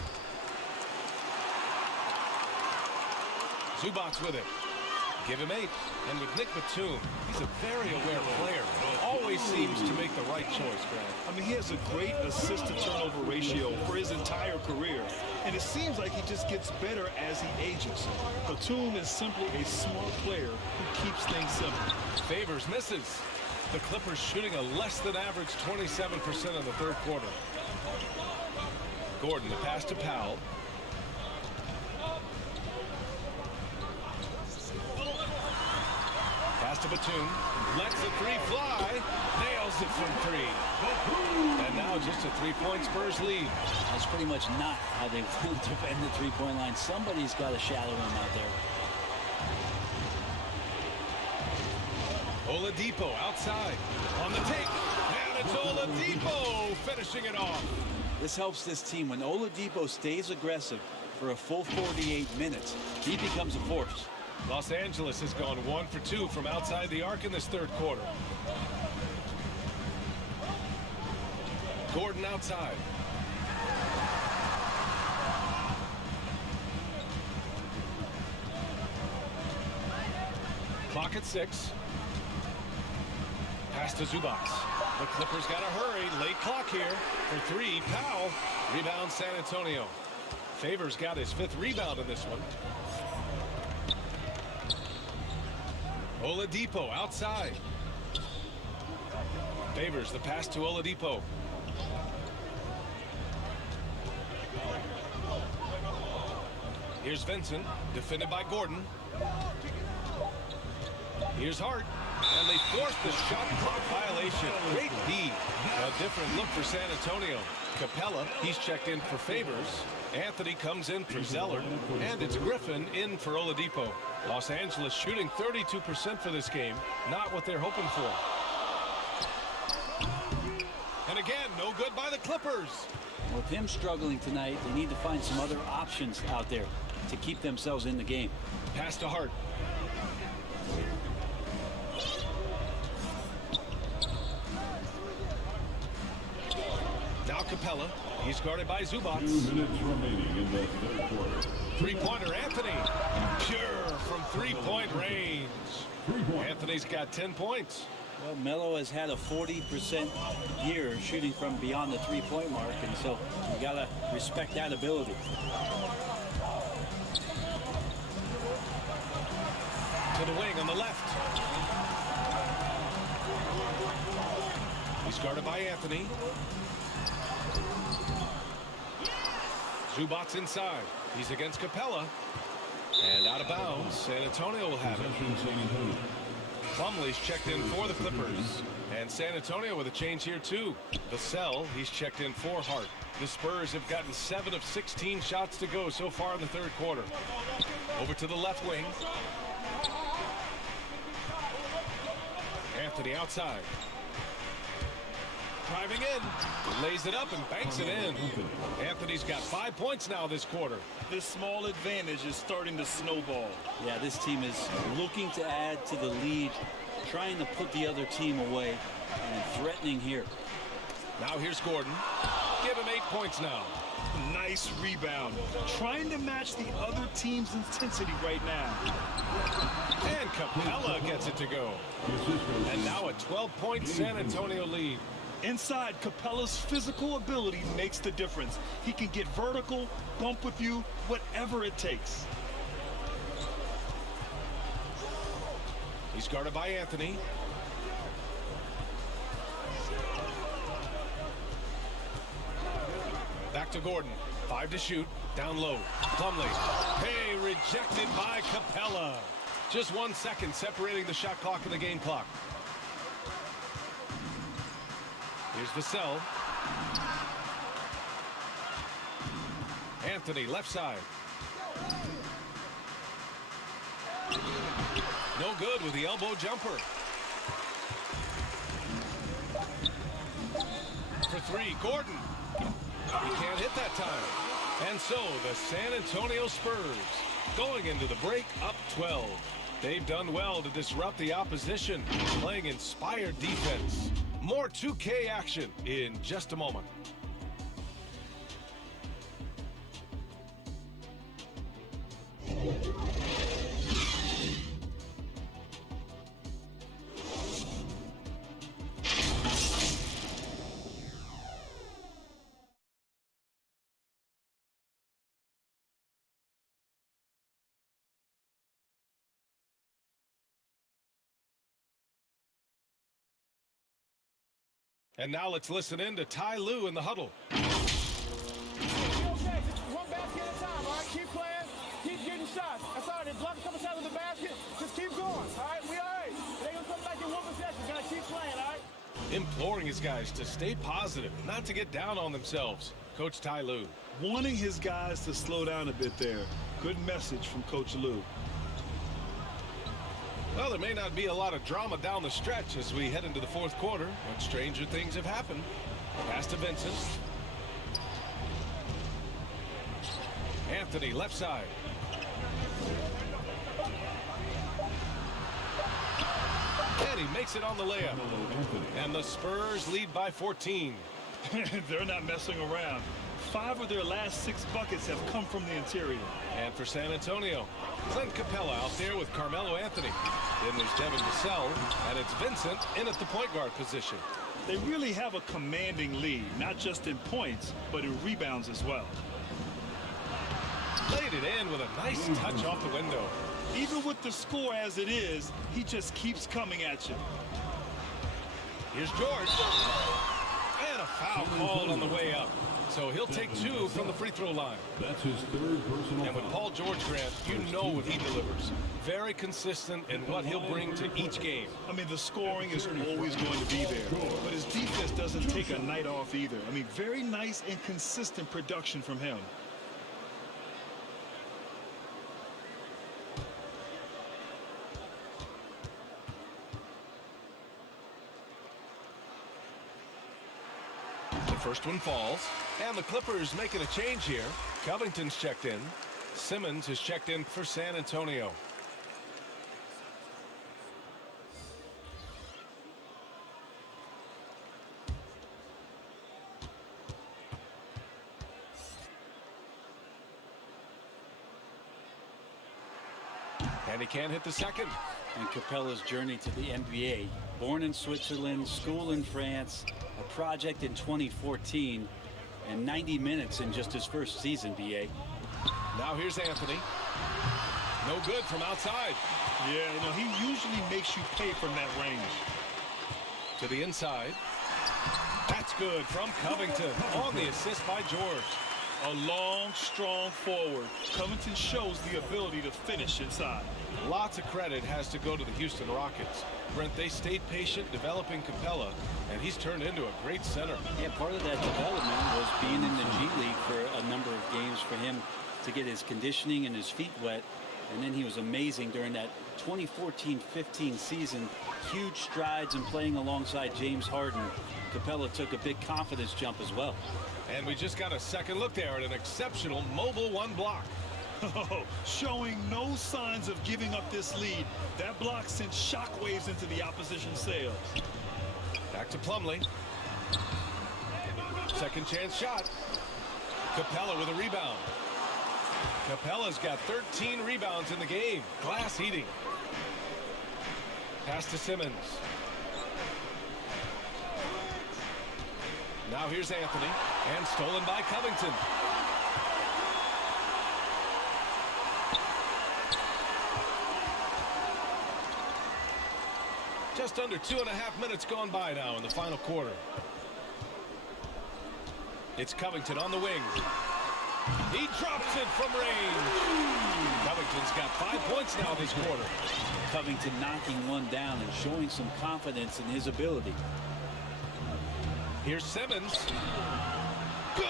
Zubac with it. Give him 8. And with Nick Batum, he's a very aware player. Always seems to make the right choice, Grant. I mean, he has a great assist-to-turnover ratio for his entire career. And it seems like he just gets better as he ages. Batum is simply a smart player who keeps things simple. Favors misses. The Clippers shooting a less than average 27% in the third quarter. Gordon, the pass to Powell. Pass to Batum. Lets the 3 fly. Nails it from 3. And now just a 3-point Spurs lead. That's pretty much not how they want to defend the three-point line. Somebody's got to shadow him out there. Oladipo outside on the take. And it's Oladipo finishing it off. This helps this team. When Oladipo stays aggressive for a full 48 minutes, he becomes a force. Los Angeles has gone 1 for 2 from outside the arc in this third quarter. Gordon outside. Clock at 6. Pass to Zubac. The Clippers got to hurry. Late clock here for 3. Powell. Rebound San Antonio. Favors got his 5th rebound in this one. Oladipo outside. Favors the pass to Oladipo. Here's Vincent, defended by Gordon. Here's Hart, and they forced the shot clock violation. Great D. A different look for San Antonio. Capella, he's checked in for Favors. Anthony comes in for Zeller, and it's Griffin in for Oladipo. Los Angeles shooting 32% for this game. Not what they're hoping for. And again, no good by the Clippers. With him struggling tonight, they need to find some other options out there to keep themselves in the game. Pass to Hart. Now Capella. He's guarded by Zubac. 2 minutes remaining in the third quarter. Three-pointer Anthony. Pure from three-point range. Anthony's got 10 points. Well, Melo has had a 40% year shooting from beyond the three-point mark, and so you got to respect that ability. To the wing on the left. He's guarded by Anthony. Zubac inside. He's against Capella. And out of bounds. San Antonio will have it. Plumlee's checked in for the Clippers. And San Antonio with a change here too. Vassell, he's checked in for Hart. The Spurs have gotten 7 of 16 shots to go so far in the third quarter. Over to the left wing. Anthony outside. Driving in, lays it up and banks it in. Anthony's got 5 points now this quarter. This small advantage is starting to snowball. Yeah, this team is looking to add to the lead, trying to put the other team away, and threatening here. Now here's Gordon. Give him 8 points now. Nice rebound. Trying to match the other team's intensity right now. And Capella gets it to go. And now a 12-point San Antonio lead. Inside, Capella's physical ability makes the difference. He can get vertical, bump with you, whatever it takes. He's guarded by Anthony. Back to Gordon. 5 to shoot. Down low. Plumlee. Hey, rejected by Capella. Just 1 second separating the shot clock and the game clock. Here's Vassell. Anthony, left side. No good with the elbow jumper. For 3, Gordon. He can't hit that time. And so the San Antonio Spurs going into the break up 12. They've done well to disrupt the opposition, playing inspired defense. More 2K action in just a moment. And now let's listen in to Ty Lue in the huddle. Okay, just one basket at a time, all right? Keep playing, keep getting shots. That's all right. They block a couple shots with the basket. Just keep going, all right? We all right. They're going to come back in one possession. Got to keep playing, all right? Imploring his guys to stay positive, not to get down on themselves. Coach Ty Lue. Wanting his guys to slow down a bit there. Good message from Coach Lue. Well, there may not be a lot of drama down the stretch as we head into the fourth quarter, but stranger things have happened. Pass to Vincent. Anthony, left side. And he makes it on the layup. And the Spurs lead by 14. They're not messing around. 5 of their last 6 buckets have come from the interior. And for San Antonio, Clint Capella out there with Carmelo Anthony. Then there's Devin Vassell, and it's Vincent in at the point guard position. They really have a commanding lead, not just in points, but in rebounds as well. Laid it in with a nice touch off the window. Even with the score as it is, he just keeps coming at you. Here's George. And a foul called on the way up. So he'll take 2 from the free throw line. That's his 3rd personal. And with Paul George, Grant, you know what he delivers. Very consistent in what he'll bring to each game. I mean, the scoring is always going to be there, but his defense doesn't take a night off either. I mean, very nice and consistent production from him. First one falls, and the Clippers making a change here. Covington's checked in. Simmons has checked in for San Antonio. And he can't hit the second. And Capella's journey to the NBA. Born in Switzerland, school in France, a project in 2014, and 90 minutes in just his first season, B.A. Now here's Anthony. No good from outside. Yeah, you know, he usually makes you pay from that range. To the inside. That's good from Covington on the assist by George. A long, strong forward. Covington shows the ability to finish inside. Lots of credit has to go to the Houston Rockets. Brent, they stayed patient developing Capella, and he's turned into a great center. Yeah, part of that development was being in the G League for a number of games for him to get his conditioning and his feet wet. And then he was amazing during that 2014-15 season. Huge strides in playing alongside James Harden. Capella took a big confidence jump as well. And we just got a second look there at an exceptional mobile one block. Showing no signs of giving up this lead. That block sent shockwaves into the opposition sails. Back to Plumlee. Second chance shot. Capella with a rebound. Capella's got 13 rebounds in the game. Glass eating. Pass to Simmons. Now here's Anthony, and stolen by Covington. Just under 2.5 minutes gone by now in the final quarter. It's Covington on the wing. He drops it from range. Covington's got 5 points now this quarter. Covington knocking one down and showing some confidence in his ability. Here's Simmons. Good.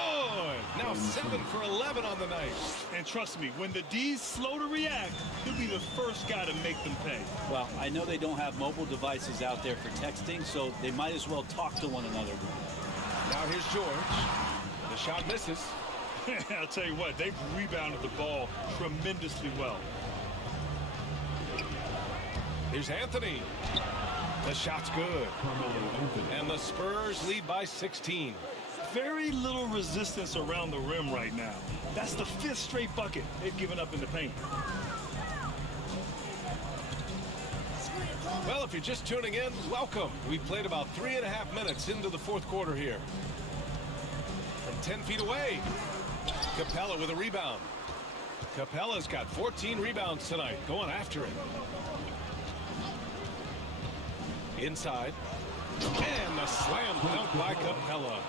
Now 7 for 11 on the night. And trust me, when the D's slow to react, he'll be the first guy to make them pay. Well, I know they don't have mobile devices out there for texting, so they might as well talk to one another. Now here's George. The shot misses. I'll tell you what, they've rebounded the ball tremendously well. Here's Anthony. The shot's good. And the Spurs lead by 16. Very little resistance around the rim right now. That's the 5th straight bucket they've given up in the paint. Well, if you're just tuning in, welcome. We've played about 3.5 minutes into the fourth quarter here. From 10 feet away, Capella with a rebound. Capella's got 14 rebounds tonight, going after it. Inside, and a slam dunk by Capella.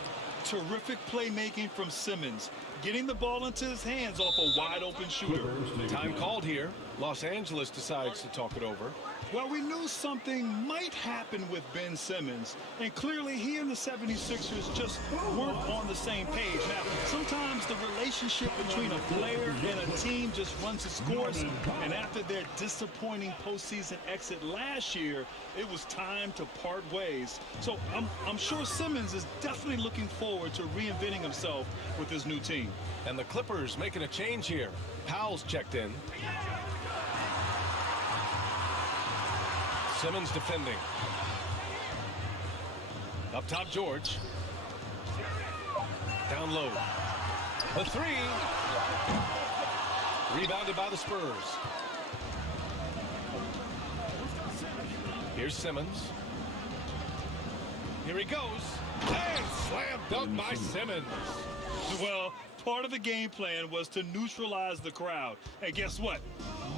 Terrific playmaking from Simmons, getting the ball into his hands off a wide open shooter. Time called here. Los Angeles decides to talk it over. Well, we knew something might happen with Ben Simmons, and clearly he and the 76ers just weren't on the same page. Now, sometimes the relationship between a player and a team just runs its course, and after their disappointing postseason exit last year, it was time to part ways. So I'm sure Simmons is definitely looking forward to reinventing himself with his new team. And the Clippers making a change here. Powell's checked in. Simmons defending. Up top, George. Down low. A three. Rebounded by the Spurs. Here's Simmons. Here he goes. And slam dunk by Simmons. Well, part of the game plan was to neutralize the crowd. And guess what?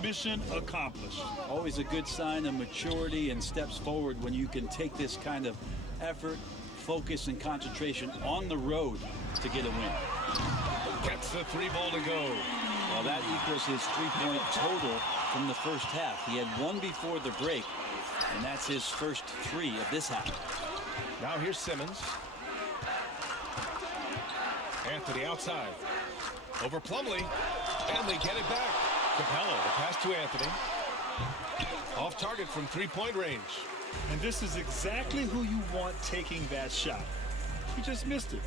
Mission accomplished. Always a good sign of maturity and steps forward when you can take this kind of effort, focus, and concentration on the road to get a win. Gets the three ball to go. Well, that equals his three-point total from the first half. He had one before the break, and that's his first three of this half. Now here's Simmons. Anthony outside. Over Plumlee. And they get it back. Capella, the pass to Anthony. Off target from three-point range. And this is exactly who you want taking that shot. He just missed it.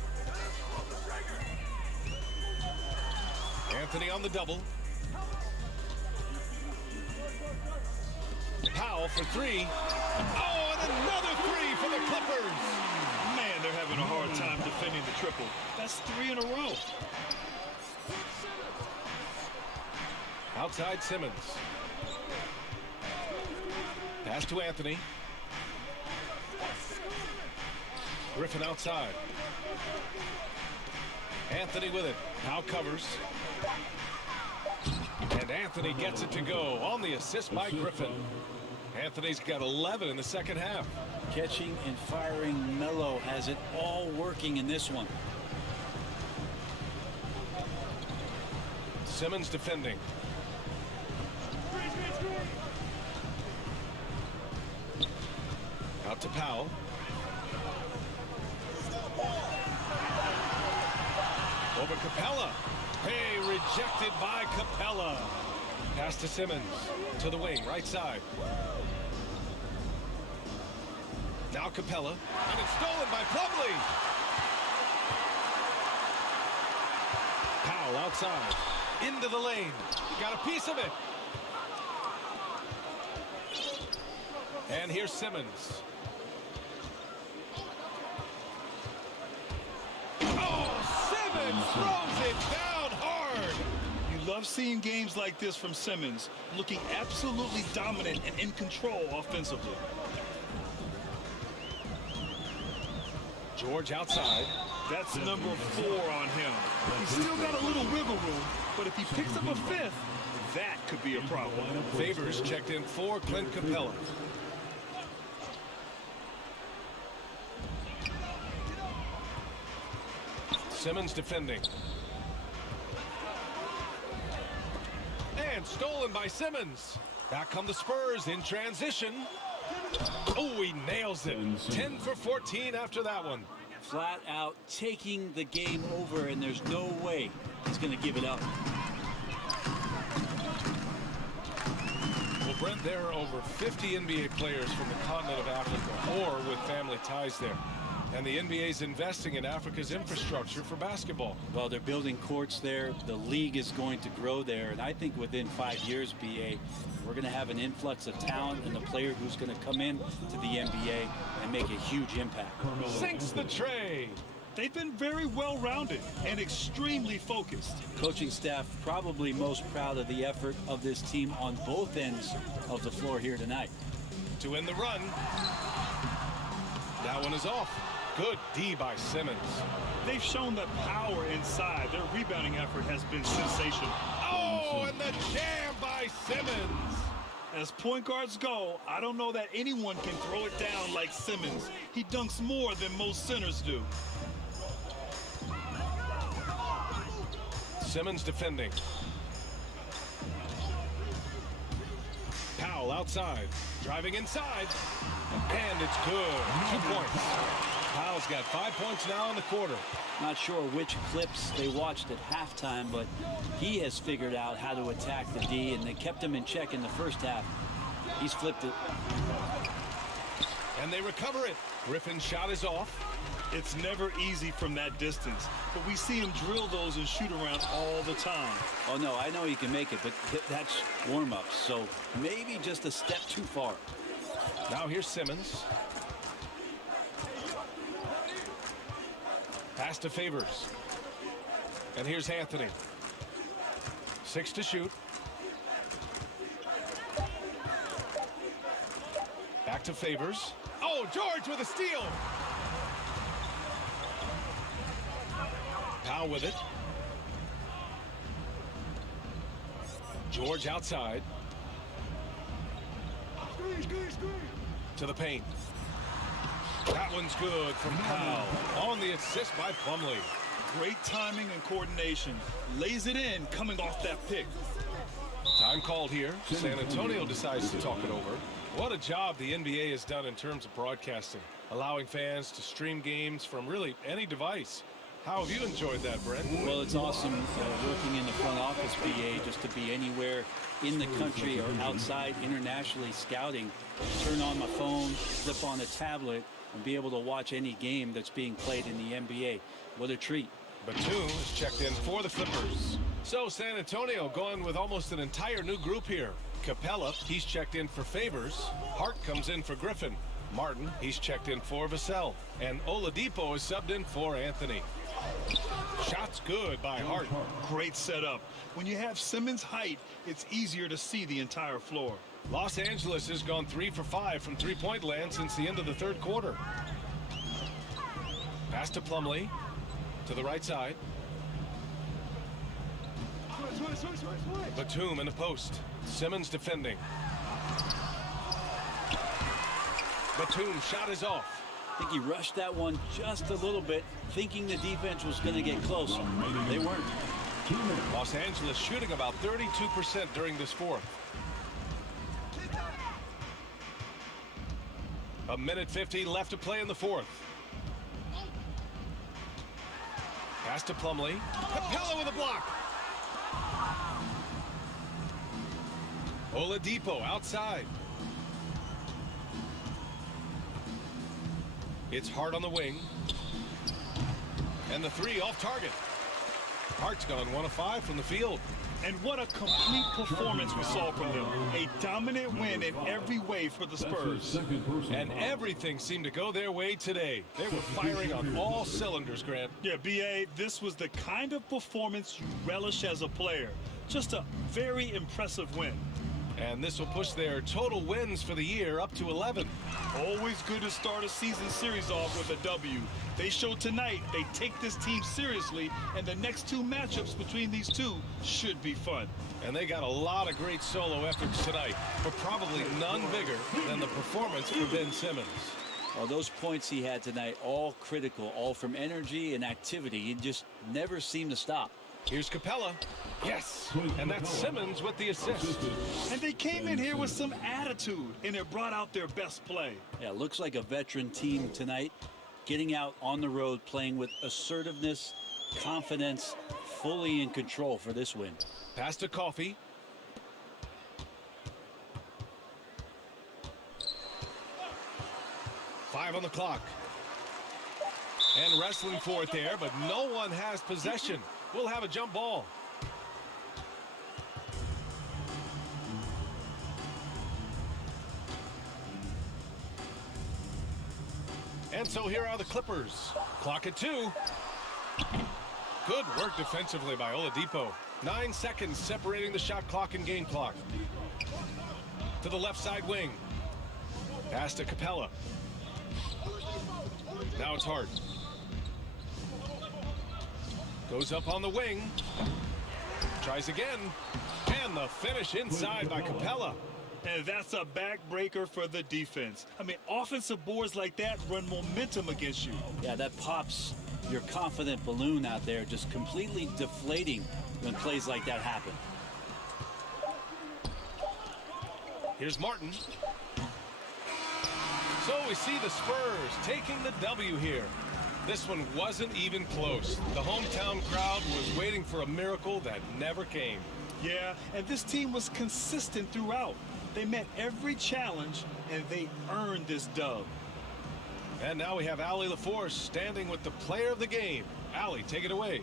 Anthony on the double. Powell for three. Oh, and another three for the Clippers. Man, they're having a hard time defending the triple. That's three in a row. Outside Simmons. Pass to Anthony. Griffin outside. Anthony with it. Now covers. And Anthony gets it to go on the assist by Griffin. Anthony's got 11 in the second half. Catching and firing, Melo has it all working in this one. Simmons defending. Out to Powell. Over Capella. Hey, rejected by Capella. Pass to Simmons. To the wing, right side. Now Capella. And it's stolen by Plumlee. Powell outside. Into the lane. Got a piece of it. And here's Simmons. Oh, Simmons throws it down hard. You love seeing games like this from Simmons, looking absolutely dominant and in control offensively. George outside. That's number 4 on him. He's still got a little wiggle room, but if he picks up a fifth, that could be a problem. Favors checked in for Clint Capella. Simmons defending. And stolen by Simmons. Back come the Spurs in transition. Oh, he nails it. 10 for 14 after that one. Flat out taking the game over, and there's no way he's going to give it up. Well, Brent, there are over 50 NBA players from the continent of Africa or with family ties there. And the NBA's investing in Africa's infrastructure for basketball. Well, they're building courts there. The league is going to grow there. And I think within 5 years, BA, we're going to have an influx of talent and a player who's going to come in to the NBA and make a huge impact. Sinks the tray. They've been very well-rounded and extremely focused. Coaching staff probably most proud of the effort of this team on both ends of the floor here tonight. To end the run. That one is off. Good D by Simmons. They've shown the power inside. Their rebounding effort has been sensational. Oh, and the jam by Simmons. As point guards go, I don't know that anyone can throw it down like Simmons. He dunks more than most centers do. Simmons defending. Powell outside. Driving inside. And it's good. 2 points. Powell's got 5 points now in the quarter. Not sure which clips they watched at halftime, but he has figured out how to attack the D, and they kept him in check in the first half. He's flipped it. And they recover it. Griffin's shot is off. It's never easy from that distance, but we see him drill those and shoot around all the time. Oh, no, I know he can make it, but that's warm-ups, so maybe just a step too far. Now here's Simmons. Pass to Favors. And here's Anthony. 6 to shoot. Back to Favors. Oh, George with a steal. Powell with it. George outside. To the paint. That one's good from Powell. On the assist by Plumlee. Great timing and coordination. Lays it in coming off that pick. Time called here. San Antonio decides to talk it over. What a job the NBA has done in terms of broadcasting, allowing fans to stream games from really any device. How have you enjoyed that, Brent? Well, it's awesome working in the front office, BA, just to be anywhere in the country or outside internationally scouting. Turn on my phone, flip on a tablet, and be able to watch any game that's being played in the NBA. What a treat. Batum is checked in for the Clippers. So San Antonio going with almost an entire new group here. Capella, he's checked in for Favors. Hart comes in for Griffin. Martin, he's checked in for Vassell. And Oladipo is subbed in for Anthony. Shots good by Hart. Great setup. When you have Simmons' height, it's easier to see the entire floor. Los Angeles has gone 3 for 5 from three-point land since the end of the third quarter. Pass to Plumlee. To the right side. Batum in the post. Simmons defending. Batum shot is off. I think he rushed that one just a little bit, thinking the defense was going to get close. They weren't. Los Angeles shooting about 32% during this fourth. A minute 50 left to play in the fourth. Pass to Plumlee. Capella with a block. Oladipo outside. It's Hart on the wing. And the three off target. Hart's gone 1 of 5 from the field. And what a complete performance we saw from them. A dominant win in every way for the Spurs. And everything seemed to go their way today. They were firing on all cylinders, Grant. Yeah, B.A., this was the kind of performance you relish as a player. Just a very impressive win. And this will push their total wins for the year up to 11. Always good to start a season series off with a W. They showed tonight they take this team seriously, and the next 2 matchups between these two should be fun. And they got a lot of great solo efforts tonight, but probably none bigger than the performance for Ben Simmons. Well, those points he had tonight, all critical, all from energy and activity. He just never seemed to stop. Here's Capella. Yes, and that's Simmons with the assist. And they came in here with some attitude, and it brought out their best play. Yeah, looks like a veteran team tonight, getting out on the road, playing with assertiveness, confidence, fully in control for this win. Pass to Coffee. Five on the clock. And wrestling for it there, but no one has possession. We'll have a jump ball. And so here are the Clippers. Clock at 2. Good work defensively by Oladipo. 9 seconds separating the shot clock and game clock. To the left side wing. Pass to Capella. Now it's Hart. Goes up on the wing. Tries again. And the finish inside by Capella. And that's a backbreaker for the defense. I mean, offensive boards like that run momentum against you. Yeah, that pops your confident balloon out there, just completely deflating when plays like that happen. Here's Martin. So we see the Spurs taking the W here. This one wasn't even close. The hometown crowd was waiting for a miracle that never came. Yeah, and this team was consistent throughout. They met every challenge, and they earned this dub. And now we have Allie LaForce standing with the player of the game. Allie, take it away.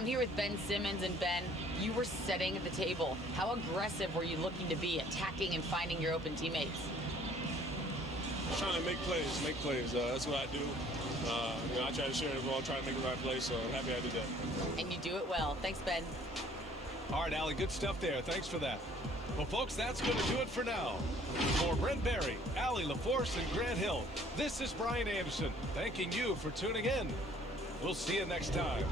I'm here with Ben Simmons, and Ben, you were setting the table. How aggressive were you looking to be, attacking and finding your open teammates? Trying to make plays. That's what I do. I try to share the ball, try to make the right play, so I'm happy I did that. And you do it well. Thanks, Ben. All right, Allie, good stuff there. Thanks for that. Well, folks, that's going to do it for now. For Brent Barry, Allie LaForce, and Grant Hill, this is Brian Anderson, thanking you for tuning in. We'll see you next time.